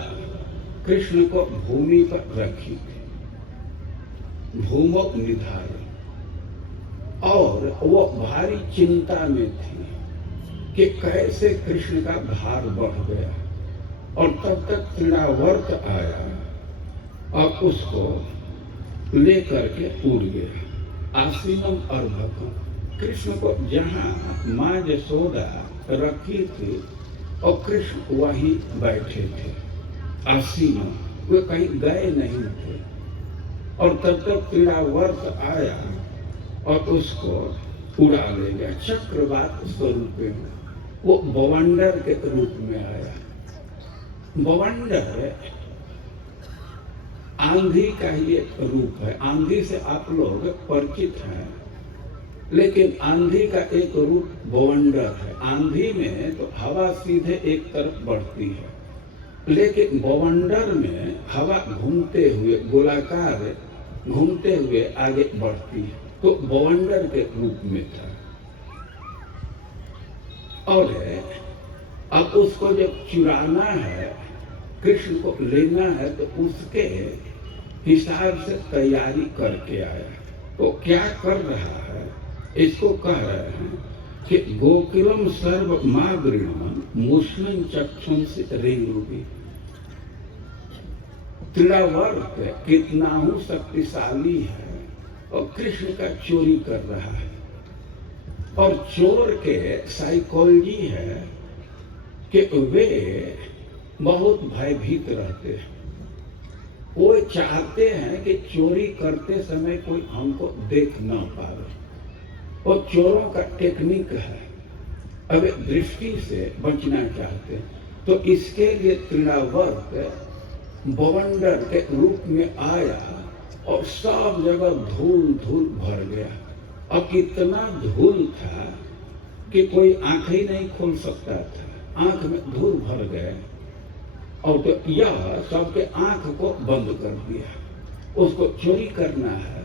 कृष्ण को भूमि पर रखी थी, भूमो निधारी, और वो भारी चिंता में थी कि कैसे कृष्ण का भार बढ़ गया। और तब तक तृणावर्त आया और उसको लेकर के उड़ गया। आसीनम अर्भकम, कृष्ण को जहाँ माँ यशोदा रखी थी और कृष्ण वहीं बैठे थे। आसीनम, वे कहीं गए नहीं थे। और तब तक तृणावर्त आया और उसको उड़ा ले गया। चक्रवात स्वरूप में वो बवंडर के रूप में आया। बवंडर आंधी का ही एक रूप है। आंधी से आप लोग परिचित हैं, लेकिन आंधी का एक रूप बवंडर है। आंधी में तो हवा सीधे एक तरफ बढ़ती है, लेकिन बवंडर में हवा घूमते हुए, गोलाकार घूमते हुए आगे बढ़ती है। तो बवंडर के रूप में था। और अब उसको जब चुराना है, कृष्ण को लेना है, तो उसके हिसाब से तैयारी करके आया। तो क्या कर रहा है, इसको कह रहे हैं कि गोकुलम सर्व मागृणम मुष्णं चक्षुंसि रेणुभिः। तृणावर्त कितना ही शक्तिशाली है और कृष्ण का चोरी कर रहा है। और चोर के साइकोलॉजी है कि वे बहुत भयभीत रहते हैं। वो चाहते हैं कि चोरी करते समय कोई हमको देख न पावे। और चोरों का टेक्निक है, अब दृष्टि से बचना चाहते हैं। तो इसके लिए तृणावर्त बवंडर के रूप में आया और सब जगह धूल धूल भर गया। अब इतना धूल था कि कोई आंख ही नहीं खोल सकता था, आंख में धूल भर गए। और तो यह सबके आंख को बंद कर दिया। उसको चोरी करना है,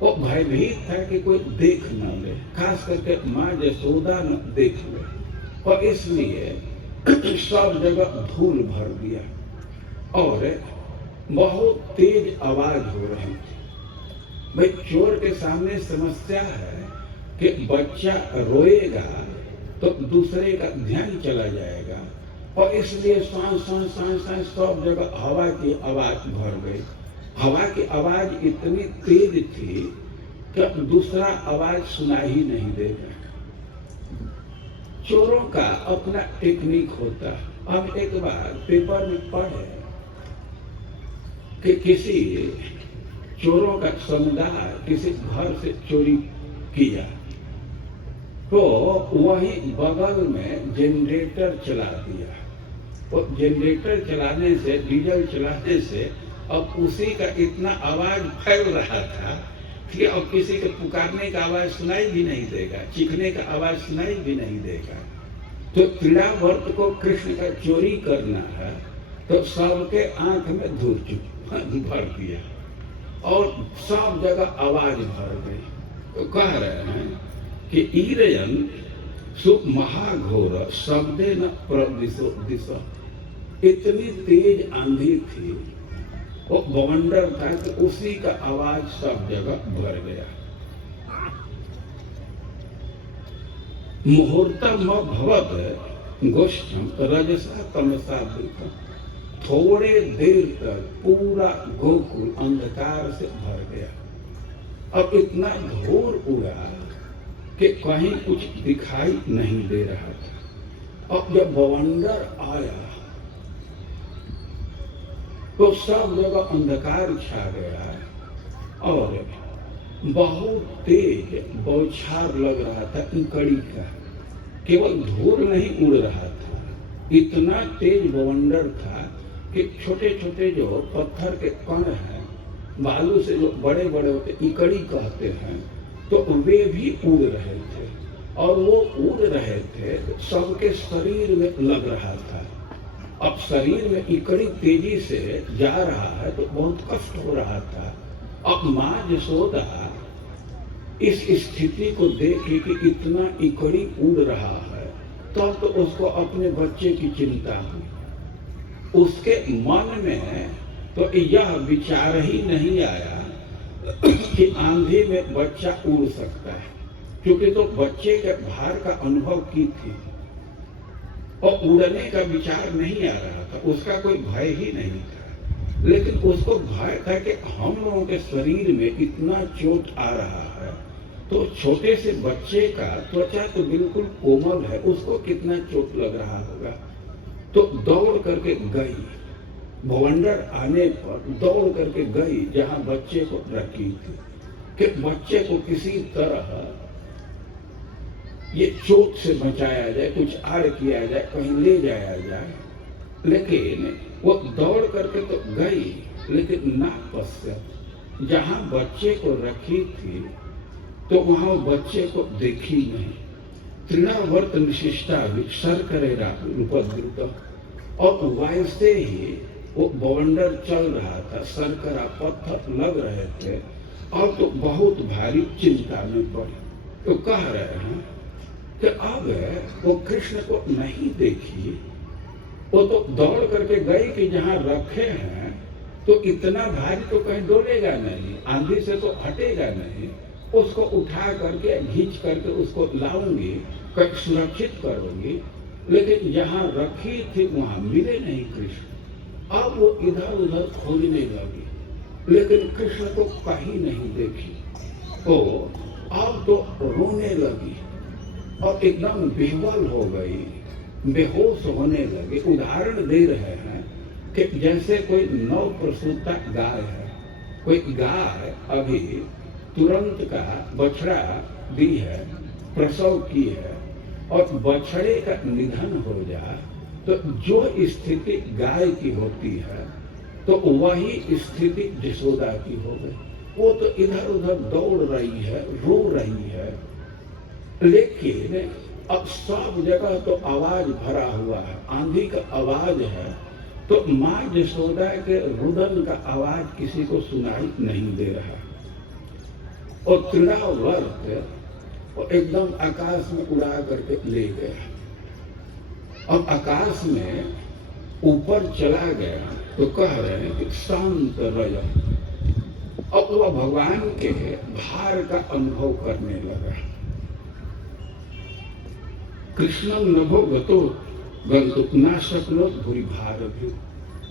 वो भयभीत था कि कोई देख न ले, खास करके माँ यशोदा न देख ले, और इसलिए सब जगह धूल भर दिया। और बहुत तेज आवाज हो रही थी। भाई चोर के सामने समस्या है कि बच्चा रोएगा तो दूसरे का ध्यान चला जाएगा, और इसलिए सांस सांस सांस सांस सब जगह हवा की आवाज भर गई। हवा की आवाज इतनी तेज थी कि दूसरा आवाज सुना ही नहीं देगा। चोरों का अपना टेक्निक होता। हम एक बार पेपर में पढ़े कि किसी चोरों का समुदाय किसी घर से चोरी किया, तो वहीं बगल में जनरेटर चला दिया। वो जनरेटर चलाने से, डीजल चलाने से अब उसी का इतना आवाज फैल रहा था ठीक है, और किसी के पुकारने का आवाज सुनाई भी नहीं देगा, चीखने का आवाज सुनाई भी नहीं देगा। तो क्रीड़ावर्त को कृष्ण का चोरी करना है, तो सबके आंख में धूल भर दिया और सब जगह आवाज भर गई। तो कह रहे हैं कि ईरयन सु महाघोर शब्दे न प्रदिशो दिशा, इतनी तेज आंधी थी, वो बवंडर था कि उसी का आवाज सब जगह भर गया। मुहूर्तम भवत गोष्ठम रजसा तमसा दुखम, थोड़े देर तक पूरा गोकुल अंधकार से भर गया। अब इतना घोर उड़ा कि कहीं कुछ दिखाई नहीं दे रहा था। अब जब बवंडर आया तो सब जगह अंधकार छा गया और बहुत तेज बौछार लग रहा था इकड़ी का, केवल धूल नहीं उड़ रहा था, इतना तेज बवंडर था कि छोटे छोटे जो पत्थर के कण हैं, बालू से जो बड़े बड़े होते इकड़ी कहते हैं, तो वे भी उड़ रहे थे और वो उड़ रहे थे तो सबके शरीर में लग रहा था। अब शरीर में इकड़ी तेजी से जा रहा है तो बहुत कष्ट हो रहा था। अब माँ यशोदा इस स्थिति को देखी कि इतना इकड़ी उड़ रहा है, तब तो उसको अपने बच्चे की चिंता हुई। उसके मन में तो यह विचार ही नहीं आया कि आंधी में बच्चा उड़ सकता है, क्योंकि तो बच्चे के भार का अनुभव की थी और उड़ने का विचार नहीं आ रहा था, उसका कोई भय ही नहीं था। लेकिन उसको भय था कि हम लोगों के शरीर में इतना चोट आ रहा है, तो छोटे से बच्चे का त्वचा तो बिल्कुल कोमल है, उसको कितना चोट लग रहा होगा। तो दौड़ करके गई, भवंडर आने पर दौड़ करके गई जहां बच्चे को रखी थी कि बच्चे को किसी तरह ये चोट से बचाया जाए, कुछ आड़ किया जाए, कहीं ले जाया जाए। लेकिन वो दौड़ करके तो गई, लेकिन नापश्यत जहां बच्चे को रखी थी तो वहां बच्चे को देखी नहीं। तृणावर्त निशिष्टा सर करे रूपद्रुत, और वैसे ही वो बवंडर चल रहा था, सरकरा पत्थर लग रहे थे और तो बहुत भारी चिंता में पड़ी। तो कह रहे हैं कि अब वो कृष्ण को नहीं देखी, वो तो दौड़ करके गई कि जहां रखे हैं तो इतना भारी तो कहीं डोलेगा नहीं, आंधी से तो हटेगा नहीं, उसको उठा करके खींच करके उसको लाऊंगी, कहीं सुरक्षित करूंगी। लेकिन जहां रखी थी वहां मिले नहीं कृष्ण। अब वो इधर उधर खोजने लगी, लेकिन कृष्ण को कहीं नहीं देखी। तो अब तो रोने लगी और एकदम बेवल हो गई, बेहोश होने लगी। उदाहरण दे रहे हैं कि जैसे कोई नव प्रसूता गाय है, कोई गाय अभी तुरंत का बछड़ा दी है, प्रसव की है, और बछड़े का निधन हो जाए तो जो स्थिति गाय की होती है तो वही स्थिति यशोदा की हो गई। वो तो इधर उधर दौड़ रही है, रो रही है, लेकिन अब सब जगह तो आवाज भरा हुआ है, आंधी का आवाज है, तो माँ यशोदा के रुदन का आवाज किसी को सुनाई नहीं दे रहा। और तृणावर्त वो एकदम आकाश में उड़ा करके ले गया। अब आकाश में ऊपर चला गया तो कह रहे हैं कि शांत रह। अब वह भगवान के भार का अनुभव करने लगा। कृष्णम नभो गतो गंतुक ना शक्नो भूरि भार भी।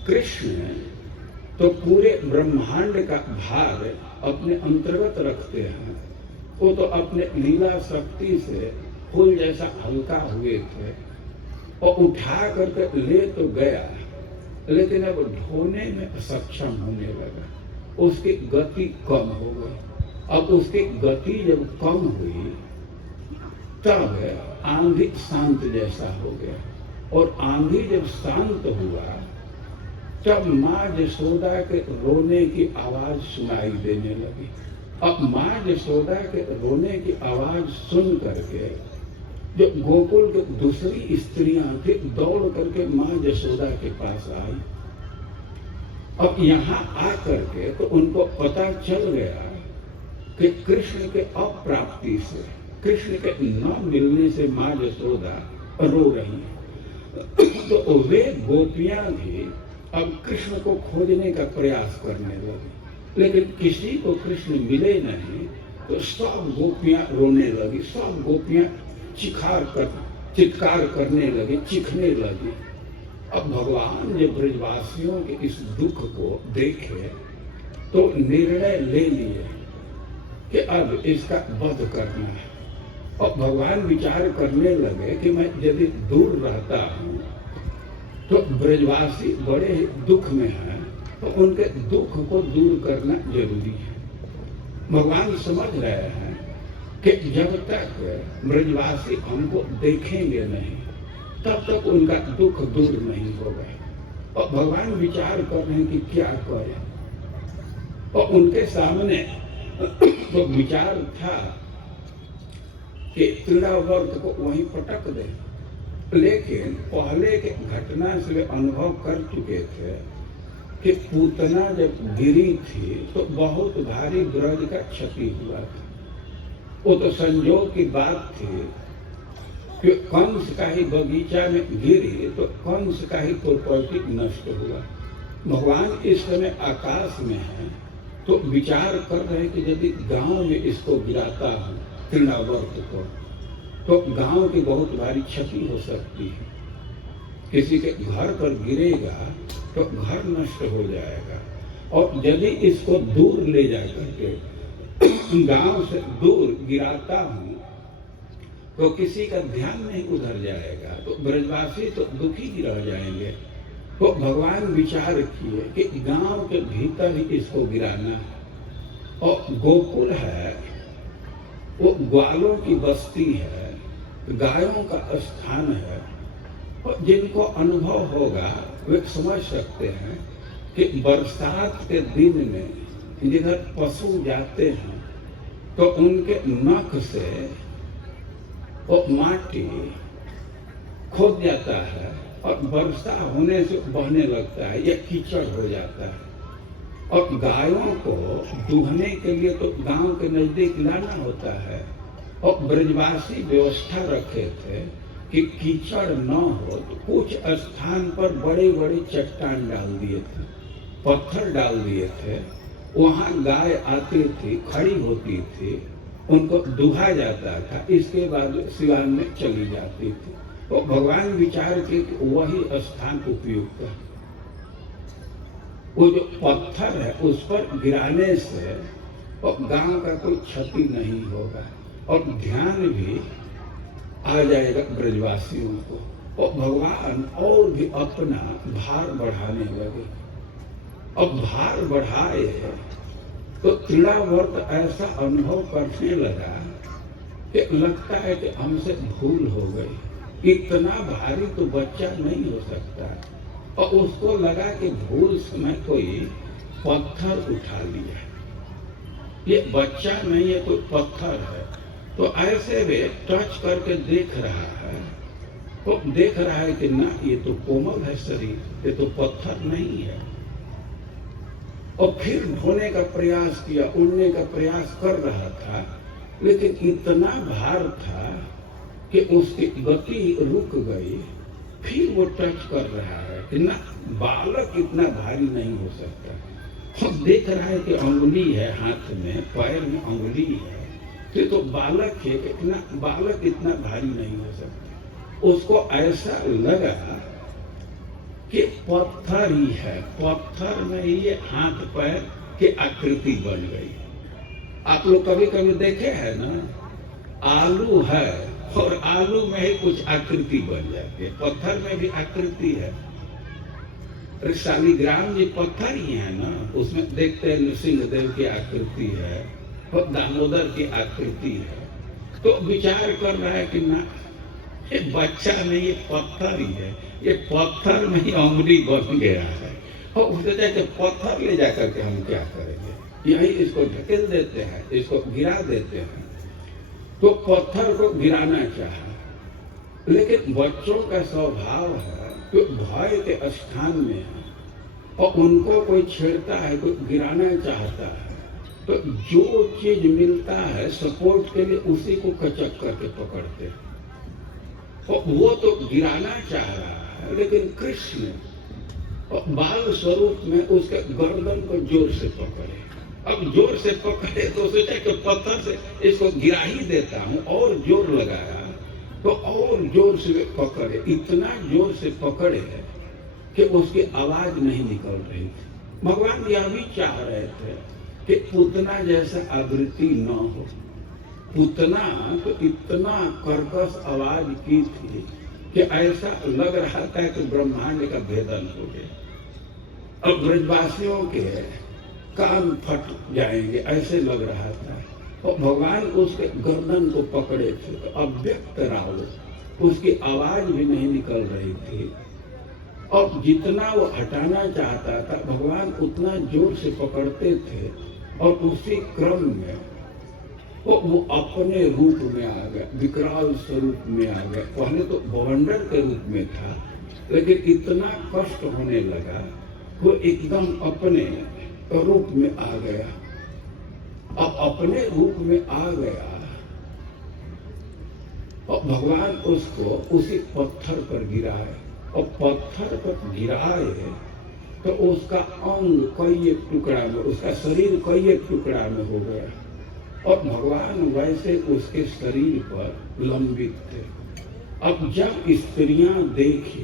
कृष्ण तो पूरे ब्रह्मांड का भार अपने अंतर्गत रखते हैं। वो तो अपने लीला शक्ति से फूल जैसा हल्का हुए थे और उठा करके ले तो गया, लेकिन अब ढोने में असक्षम होने लगा, उसकी गति कम हो गई। अब उसकी गति जब कम हुई तब आंधी शांत जैसा हो गया, और आंधी जब शांत हुआ तब माँ यशोदा के रोने की आवाज सुनाई देने लगी। अब माँ यशोदा के रोने की आवाज सुन करके जो गोकुल के दूसरी स्त्रियां थी दौड़ करके माँ यशोदा के पास आई। अब यहाँ आकर के तो उनको पता चल गया कि कृष्ण के अप्राप्ति से, कृष्ण के न मिलने से माँ यशोदा रो रही है। तो वे गोपियां भी अब कृष्ण को खोजने का प्रयास करने लगी, लेकिन किसी को कृष्ण मिले नहीं। तो सब गोपियां रोने लगी, सब गोपियां चित्कार करने लगी, चीखने लगी। अब भगवान जब ब्रजवासियों के इस दुख को देखे तो निर्णय ले लिए कि अब इसका वध करना है। और भगवान विचार करने लगे कि मैं यदि दूर रहता हूँ तो ब्रजवासी बड़े दुख में हैं, तो उनके दुख को दूर करना जरूरी है। भगवान समझ रहे हैं कि जब तक ब्रजवासी हमको देखेंगे नहीं तब तक उनका दुख दूर नहीं होगा। और भगवान विचार कर रहे हैं कि क्या करें। और उनके सामने तो विचार था कि तृणावर्त को वहीं पटक दे, लेकिन पहले के घटना से वे अनुभव कर चुके थे कि पूतना जब गिरी थी तो बहुत भारी ब्रज का क्षति हुआ था। वो तो संजोग की बात थी कि कंस का ही बगीचा में गिरी तो कंस का ही प्रॉपर्टी नष्ट हुआ। भगवान इस समय आकाश में है तो विचार कर रहे हैं कि यदि गांव में इसको गिराता हूँ तृणावर्त को तो गांव की बहुत भारी क्षति हो सकती है। किसी के घर पर गिरेगा तो घर नष्ट हो जाएगा। और यदि इसको दूर ले जा करके गांव से दूर गिराता हूँ तो किसी का ध्यान नहीं उधर जाएगा, तो ब्रजवासी तो दुखी ही रह जाएंगे। तो भगवान विचार किए कि गांव के भीतर ही इसको गिराना है। और गोकुल है वो ग्वालों की बस्ती है, गायों का स्थान है। और जिनको अनुभव होगा वे समझ सकते हैं कि बरसात के दिन में जिधर पशु जाते हैं तो उनके नख से वो माटी खोद जाता है और वर्षा होने से बहने लगता है या कीचड़ हो जाता है। और गायों को दूहने के लिए तो गांव के नजदीक लाना होता है। और ब्रजवासी व्यवस्था रखे थे कि कीचड़ न हो तो कुछ स्थान पर बड़े बड़े चट्टान डाल दिए थे, पत्थर डाल दिए थे। वहाँ गाय आती थी, खड़ी होती थी, उनको दुहा जाता था, इसके बाद सिवान में चली जाती थी। तो भगवान विचार के कि वही स्थान उपयुक्त है। वो जो पत्थर है उस पर गिराने से और गांव का कोई क्षति नहीं होगा और ध्यान भी आ जाएगा ब्रजवासियों को। और भगवान और भी अपना भार बढ़ाने लगे। और भार बढ़ाए तो तृणावर्त ऐसा अनुभव करने लगा कि लगता है कि हमसे भूल हो गई, इतना भारी तो बच्चा नहीं हो सकता। और उसको लगा कि भूल से मैं कोई पत्थर उठा लिया, ये बच्चा नहीं है कोई पत्थर है। तो ऐसे वे टच करके देख रहा है, तो देख रहा है कि ना ये तो कोमल है शरीर, ये तो पत्थर नहीं है। और फिर ढोने का प्रयास किया, उड़ने का प्रयास कर रहा था, लेकिन इतना भार था कि उसकी गति रुक गई। फिर वो टच कर रहा है कि ना बालक इतना भारी नहीं हो सकता। हम देख रहा है कि अंगुली है हाथ में, पैर में अंगुली है, तो बालक है, इतना बालक इतना भारी नहीं हो सकता। उसको ऐसा लगा कि पत्थर ही है, पत्थर में ये हाथ पैर की आकृति बन गई। आप लोग कभी कभी देखे हैं ना, आलू है और आलू में ही कुछ आकृति बन जाती है, पत्थर में भी आकृति है। अरे शालिग्राम जी पत्थर ही है ना, उसमें देखते हैं नृसिंहदेव की आकृति है और दामोदर की आकृति है। तो विचार कर रहा है कि ना ये बच्चा नहीं, ये पत्थर ही है, ये पत्थर में ही अंगुली बन गया है। और उसे जाके पत्थर ले जाकर के हम क्या करेंगे, यही इसको ढकेल देते हैं, इसको गिरा देते हैं। तो पत्थर को गिराना चाहा, लेकिन बच्चों का स्वभाव है कि भय के स्थान में है और उनको कोई छेड़ता है, कोई गिराना चाहता है, तो जो चीज मिलता है सपोर्ट के लिए उसी को कचक करके पकड़ते हैं। और वो तो गिराना चाह रहा है, लेकिन कृष्ण बाल स्वरूप में उसके गर्दन को जोर से पकड़े। अब जोर से पकड़े तो सोचा कि पत्थर से इसको गिरा ही देता हूं, और जोर लगाया तो और जोर से पकड़े, इतना जोर से पकड़े कि उसकी आवाज नहीं निकल रही थी। भगवान यह भी चाह रहे थे कि पूतना जैसा आवृत्ति न हो। पूतना तो इतना कर्कश आवाज की थी कि ऐसा लग रहा था कि ब्रह्मांड का भेदन हो गया। अब ब्रजवासियों के कान फट जाएंगे ऐसे लग रहा था। और भगवान उसके गर्दन को पकड़े थे तो अव्यक्त राव, उसकी आवाज भी नहीं निकल रही थी। और जितना वो हटाना चाहता था भगवान उतना जोर से पकड़ते थे, और उसी क्रम में वो अपने रूप में आ गया, विकराल स्वरूप में आ गया। पहले तो बवंडर के रूप में था, लेकिन इतना कष्ट होने लगा वो एकदम अपने रूप में आ गया। अब अपने रूप में आ गया और भगवान उसको उसी पत्थर पर गिराए, और पत्थर पर गिराए तो उसका अंग कई एक टुकड़ा में, उसका शरीर कई एक टुकड़ा में हो गया। और भगवान वैसे उसके शरीर पर लंबित थे। अब जब स्त्रियां देखी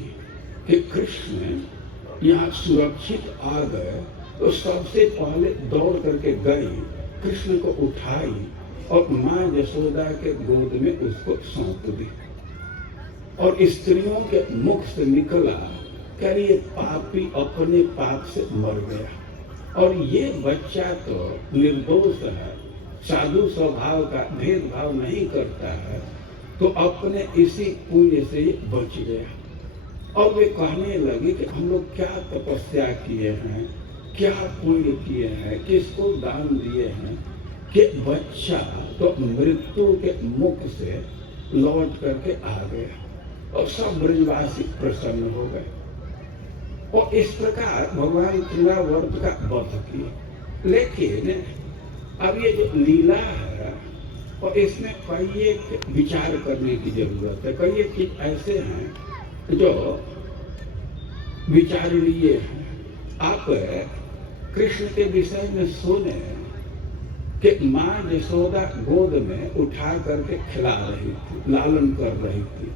कि कृष्ण यहाँ सुरक्षित आ गए तो सबसे पहले दौड़ करके गई, कृष्ण को उठाई और माँ यशोदा के गोद में उसको सौंप दी। और स्त्रियों के मुख से निकला कि ये पापी अपने पाप से मर गया, और ये बच्चा तो निर्दोष है, साधु स्वभाव का भेदभाव नहीं करता है, तो अपने इसी पुण्य से बच गया। और वे कहने लगे कि हम लोग क्या तपस्या किए हैं, क्या पुण्य किए हैं, किसको दान दिए हैं कि बच्चा तो मृत्यु के मुख से लौट करके आ गया। और सब ब्रजवासी प्रसन्न हो गए। और इस प्रकार भगवान तृणावर्त का वध किए। लेकिन अब ये जो लीला है और इसमें कई एक विचार करने की जरूरत है। कई एक चीज ऐसे हैं जो विचारणीय हैं। आप कृष्ण के विषय में सुने कि माँ यशोदा गोद में उठा करके खिला रही थी, लालन कर रही थी,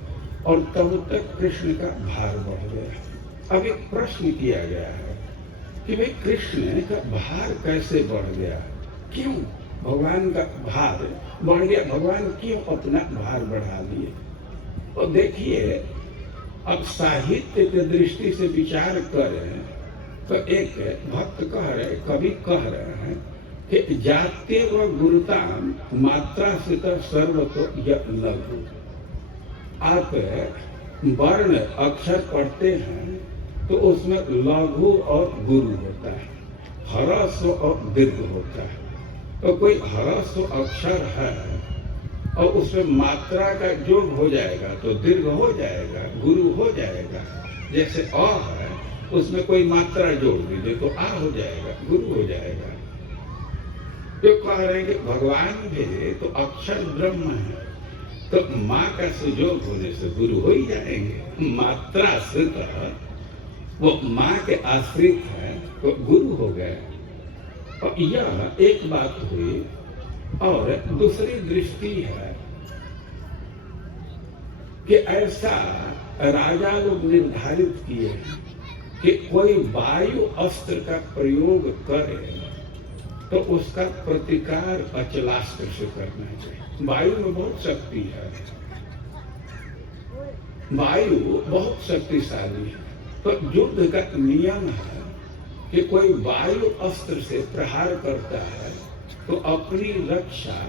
और तब तक कृष्ण का भार बढ़ गया। अब एक प्रश्न किया गया है कि भाई कृष्ण का भार कैसे बढ़ गया, क्यों भगवान का भार बढ़ गया, भगवान क्यों अपना भार बढ़ा लिए। और देखिए, अब साहित्य की दृष्टि से विचार करें तो एक भक्त कह रहे, कवि कह रहे हैं कि जाते व गुरुताम मात्रा से सर्व तो लघु। आप वर्ण अक्षर पढ़ते हैं तो उसमें लघु और गुरु होता है, ह्रस्व और दीर्घ होता है। तो कोई ह्रस्व अक्षर है और उसमें मात्रा का जोड़ हो जाएगा तो दीर्घ हो जाएगा, गुरु हो जाएगा। जैसे अ है, उसमें कोई मात्रा जोड़ दीजिए तो आ हो जाएगा, गुरु हो जाएगा। तो कह रहे हैं कि भगवान भी तो अक्षर ब्रह्म है, तो माँ का सुजोग होने से गुरु हो ही जाएंगे। मात्रा आश्रित है, वो माँ के आश्रित है तो गुरु हो गए। और यह एक बात हुई। और दूसरी दृष्टि है कि ऐसा राजा लोग निर्धारित किए कि कोई वायु अस्त्र का प्रयोग करे तो उसका प्रतिकार अचलास्त्र से करना चाहिए। वायु में बहुत शक्ति है, वायु बहुत शक्तिशाली है। तो युद्ध का नियम है कि कोई वायु अस्त्र से प्रहार करता है तो अपनी रक्षा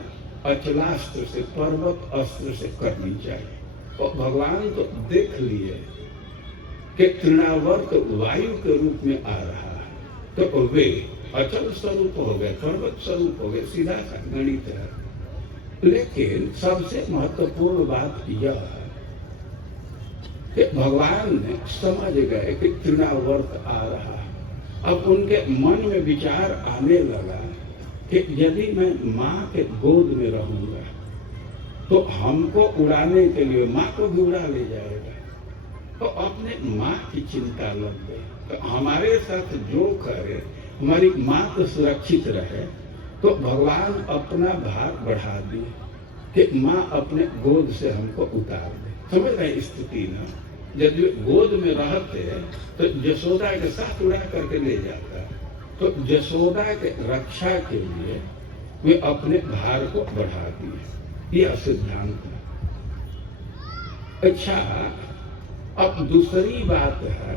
अचलास्त्र से, पर्वत अस्त्र से करनी चाहिए। और भगवान तो देख लिए कि तृणावर्त वायु के रूप में आ रहा है, तो वे अचल स्वरूप हो गए, पर्वत स्वरूप हो गए, सीधा सा गणित है। लेकिन सबसे महत्वपूर्ण बात यह है कि भगवान ने समझ गए कि तृणावर्त आ रहा है। अब उनके मन में विचार आने लगा कि यदि मैं माँ के गोद में रहूंगा तो हमको उड़ाने के लिए माँ को भी उड़ा ले जाएगा। तो अपने माँ की चिंता लग गई। तो हमारे साथ जो करे, हमारी माँ तो सुरक्षित रहे, तो भगवान अपना भार बढ़ा दिए कि माँ अपने गोद से हमको उतार दे। समझ रहे स्थिति ना? जब गोद में रहते तो यशोदा के साथ उड़ा करके ले जाता, तो यशोदा के रक्षा के लिए वे अपने भार को बढ़ा दिए। यह सिद्धांत है। अच्छा, अब दूसरी बात है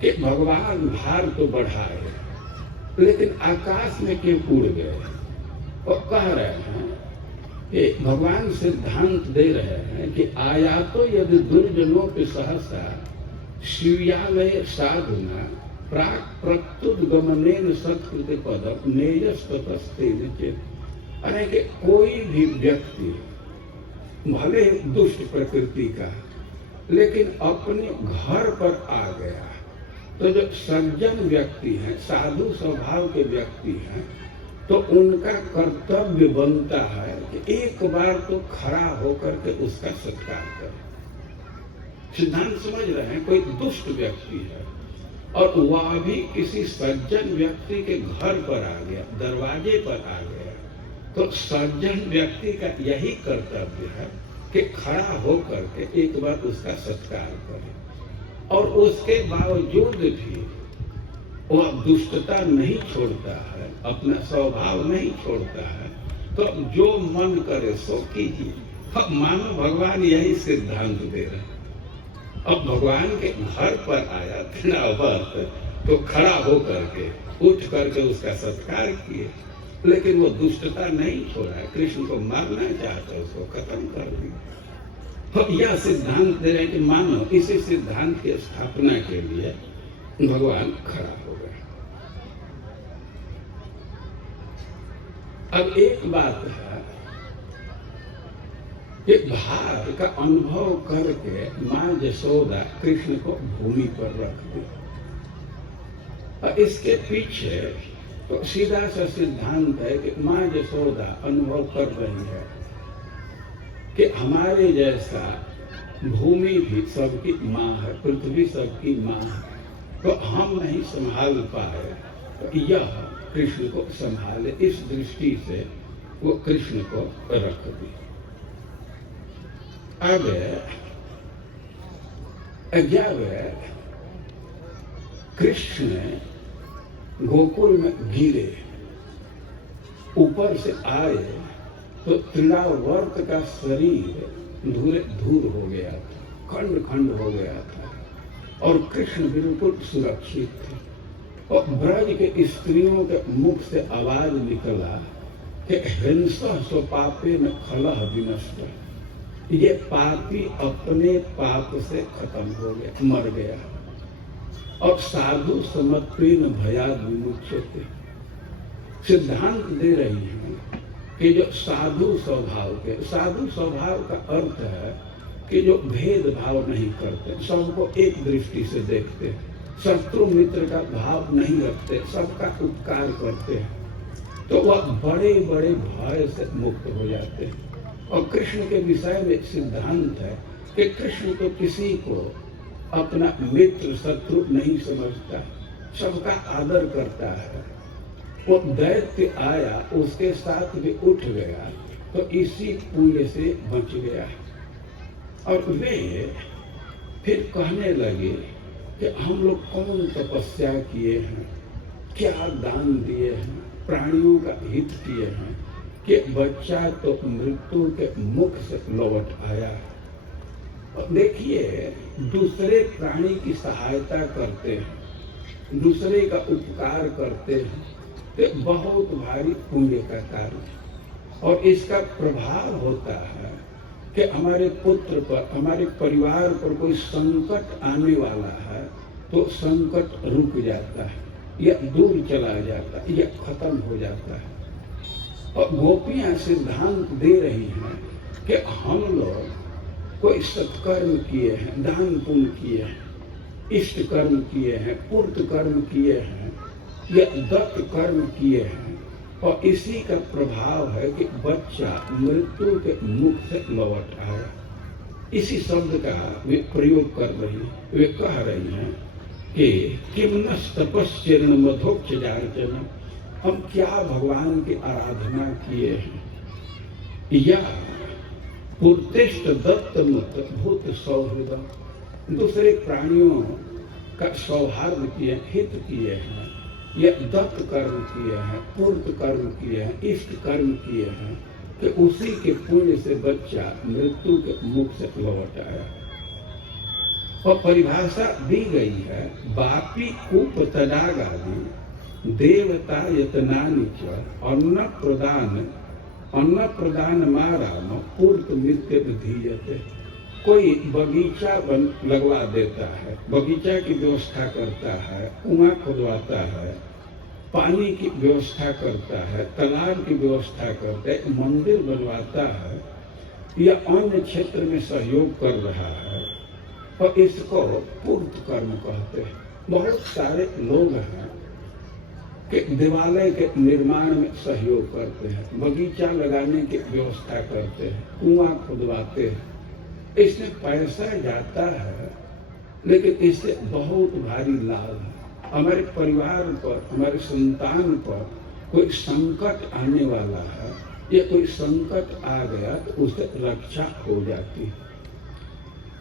कि भगवान भार तो बढ़ाए, लेकिन आकाश में क्यों उड़ गए? और कह रहे हैं कि भगवान सिद्धांत दे रहे हैं कि आयातो यदि दुर्जनों पे सहसा शिव्यालय साधुना प्राक प्रत्युद्गमनेन सत्कृत पदम नेयस्ततस्तेन चेत। अरे कि कोई भी व्यक्ति भले दुष्ट प्रकृति का, लेकिन अपने घर पर आ गया, तो जो सज्जन व्यक्ति हैं, साधु स्वभाव के व्यक्ति हैं, तो उनका कर्तव्य बनता है कि एक बार तो खड़ा होकर के उसका सत्कार करें। सिद्धांत समझ रहे हैं? कोई दुष्ट व्यक्ति है और वह भी किसी सज्जन व्यक्ति के घर पर आ गया, दरवाजे पर आ गया, तो सज्जन व्यक्ति का यही कर्तव्य है कि खड़ा होकर के एक बार उसका सत्कार करें। और उसके बावजूद भी वह दुष्टता नहीं छोड़ता है, अपना स्वभाव नहीं छोड़ता है, तो जो मन करे सो कीजिए। अब मानो भगवान यही सिद्धांत दे रहे हैं। अब भगवान के घर पर आया तृणावर्त, तो खड़ा होकर के उठ करके उसका सत्कार किए, लेकिन वो दुष्टता नहीं छोड़ा। कृष्ण को मारना चाहता, उसको खत्म कर दिया। तो यह सिद्धांत दे रहे हैं कि मानो इसी सिद्धांत की स्थापना के लिए भगवान खड़ा हो गए। अब एक बात है कि भार का अनुभव करके मां यशोदा कृष्ण को भूमि पर रख दी। और इसके पीछे तो सीधा सा सिद्धांत है कि मां यशोदा अनुभव कर रही है कि हमारे जैसा भूमि भी सबकी माँ है, पृथ्वी सबकी माँ है, तो हम नहीं संभाल पाए, तो यह कृष्ण को संभाले। इस दृष्टि से वो कृष्ण को रख दी। अब जब कृष्ण गोकुल में गिरे, ऊपर से आए, तो तृणावर्त का शरीर धूरे धूर हो गया था, खंड खंड हो गया था, और कृष्ण बिल्कुल सुरक्षित थे। और ब्रज के स्त्रियों के मुख से आवाज निकला कि हिंसः स्वपापे न खलः विनष्ट। ये पापी अपने पाप से खत्म हो गया, मर गया। और साधु समत्वेन भयाद विमुच्यते। सिद्धांत दे रही हैं कि जो साधु स्वभाव के, साधु स्वभाव का अर्थ है कि जो भेदभाव नहीं करते, सबको एक दृष्टि से देखते, शत्रु मित्र का भाव नहीं रखते, सबका उपकार करते हैं, तो वह बड़े बड़े भय से मुक्त हो जाते हैं। और कृष्ण के विषय में सिद्धांत है कि कृष्ण तो किसी को अपना मित्र शत्रु नहीं समझता, सबका आदर करता है। वो दैत्य आया, उसके साथ भी उठ गया, तो इसी पुण्य से बच गया। और वे फिर कहने लगे कि हम लोग कौन तपस्या किए हैं, क्या दान दिए हैं, प्राणियों का हित किए हैं, कि बच्चा तो मृत्यु के मुख से लौट आया। और देखिए, दूसरे प्राणी की सहायता करते हैं, दूसरे का उपकार करते हैं, तो बहुत भारी पुण्य का कार्य। और इसका प्रभाव होता है कि हमारे पुत्र पर, हमारे परिवार पर कोई संकट आने वाला है, तो संकट रुक जाता है। या दूर चला जाता है या खत्म हो जाता है। और गोपियां सिद्धांत दे रही हैं कि हम लोग कोई सत्कर्म किए हैं, दान पुण्य किए हैं, इष्ट कर्म किए हैं, पूर्त कर्म किए हैं या दत्त कर्म किए हैं, और इसी का प्रभाव है कि बच्चा मृत्यु के मुख से लौट आया। इसी शब्द का वे प्रयोग कर रही हैं। वे कह रही हैं कि किम न तपश्चरण मधोक्ष जार्चन, हम क्या भगवान की आराधना किए हैं, या पूर्तेष्ट दत्त मुक्त भूत सौहृद, दूसरे प्राणियों का सौहार्द किए, हित किए हैं, या दत्त कर्म किए हैं, पूर्त कर्म किए हैं, इष्ट कर्म किए हैं, कि उसी के पुण्य से बच्चा मृत्यु के मुख से लौट आया। और परिभाषा दी गई है, बापी कूप तडागादि देवता यतनानि च अन्न प्रदान माराम पूर्त मित्य विधीयते। कोई बगीचा लगवा देता है, बगीचा की व्यवस्था करता है, कुआं खुदवाता है, पानी की व्यवस्था करता है, तालाब की व्यवस्था करता है, मंदिर बनवाता है या अन्य क्षेत्र में सहयोग कर रहा है, और इसको पूर्त कर्म कहते हैं। बहुत सारे लोग हैं कि देवालय के निर्माण में सहयोग करते हैं, बगीचा लगाने की व्यवस्था करते हैं, कुआं खुदवाते हैं। इसमें पैसा जाता है, लेकिन इससे बहुत भारी लाभ है। हमारे परिवार पर, हमारे संतान पर कोई संकट आने वाला है या कोई संकट आ गया तो उससे रक्षा हो जाती है।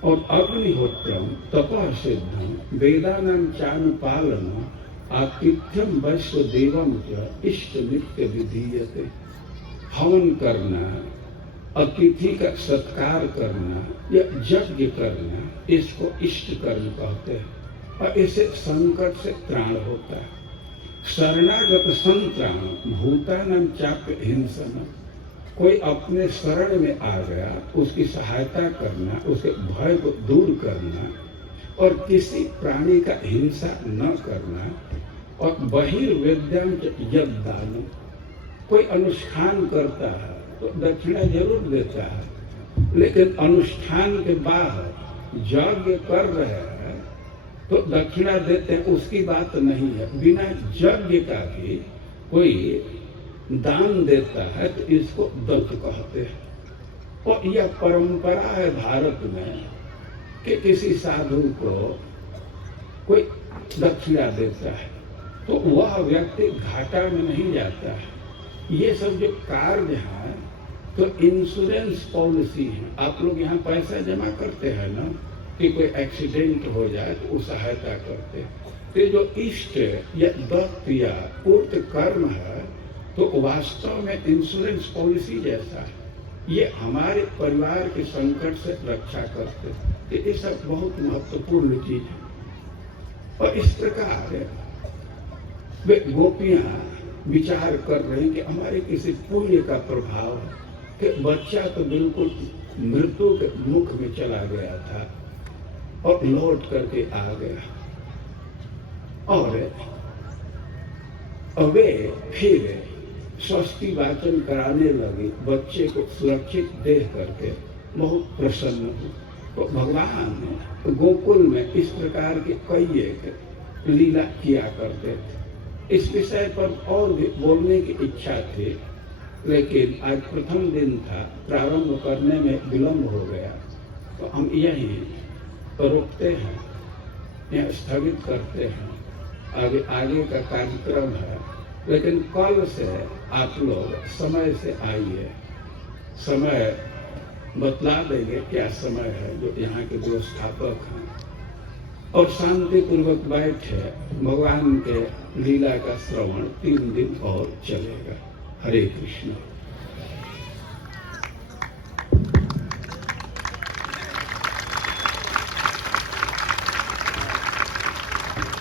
और अग्निहोत्रम तपः सिद्धम वेदानां चानुपालनम आतिथ्यम वैश्व देवम च इष्ट नित्य विधीयते। हवन करना, अतिथि का सत्कार करना या यज्ञ करना, इसको इष्ट कर्म कहते हैं, और इससे संकट से त्राण होता है। शरणागत संत्राण भूतानां चाप्य हिंसन, कोई अपने शरण में आ गया, उसकी सहायता करना, उसके भय को दूर करना, और किसी प्राणी का हिंसा न करना। और बहिर्वेद्यं च यद्दान, कोई अनुष्ठान करता है तो दक्षिणा जरूर देता है, लेकिन अनुष्ठान के बाहर यज्ञ कर रहे हैं तो दक्षिणा देते हैं, उसकी बात नहीं है। बिना यज्ञ का भी कोई दान देता है तो इसको दत्त कहते हैं। और यह परंपरा है भारत में कि किसी साधु को कोई दक्षिणा देता है तो वह व्यक्ति घाटा में नहीं जाता है। ये सब जो कार्य है तो इंश्योरेंस पॉलिसी है। आप लोग यहाँ पैसा जमा करते हैं ना, कि कोई एक्सीडेंट हो जाए तो वो सहायता करते हैं। तो जो इष्ट या दत्त या पूर्त कर्म है तो वास्तव में इंश्योरेंस पॉलिसी जैसा है। ये हमारे परिवार के संकट से रक्षा करते हैं। ये सब बहुत महत्वपूर्ण चीज है। और इस प्रकार वे गोपियां विचार कर रहे हैं कि हमारे किसी पुण्य का प्रभाव है कि बच्चा तो बिल्कुल मृत्यु के मुख में चला गया था और लौट करके आ गया, और वे फिर स्वस्ति वाचन कराने लगे। बच्चे को सुरक्षित देख करके बहुत प्रसन्न हुए। तो भगवान गोकुल में इस प्रकार के कई एक लीला किया करते थे। इस विषय पर और भी बोलने की इच्छा थी, लेकिन आज प्रथम दिन था, प्रारंभ करने में विलंब हो गया, तो हम यहीं रोकते हैं, यहाँ स्थगित करते हैं। आगे का कार्यक्रम है, लेकिन कल से आप लोग समय से आइए। समय बतला देंगे क्या समय है जो यहाँ के व्यवस्थापक हैं, और शांति पूर्वक बैठे भगवान के लीला का श्रवण 3 दिन और चलेगा। हरे कृष्ण।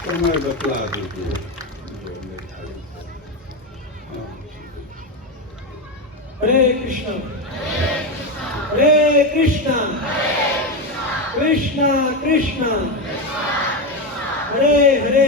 समय बतला दीजिए जो निर्धारित है। हरे कृष्ण हरे कृष्ण कृष्ण कृष्ण हरे हरे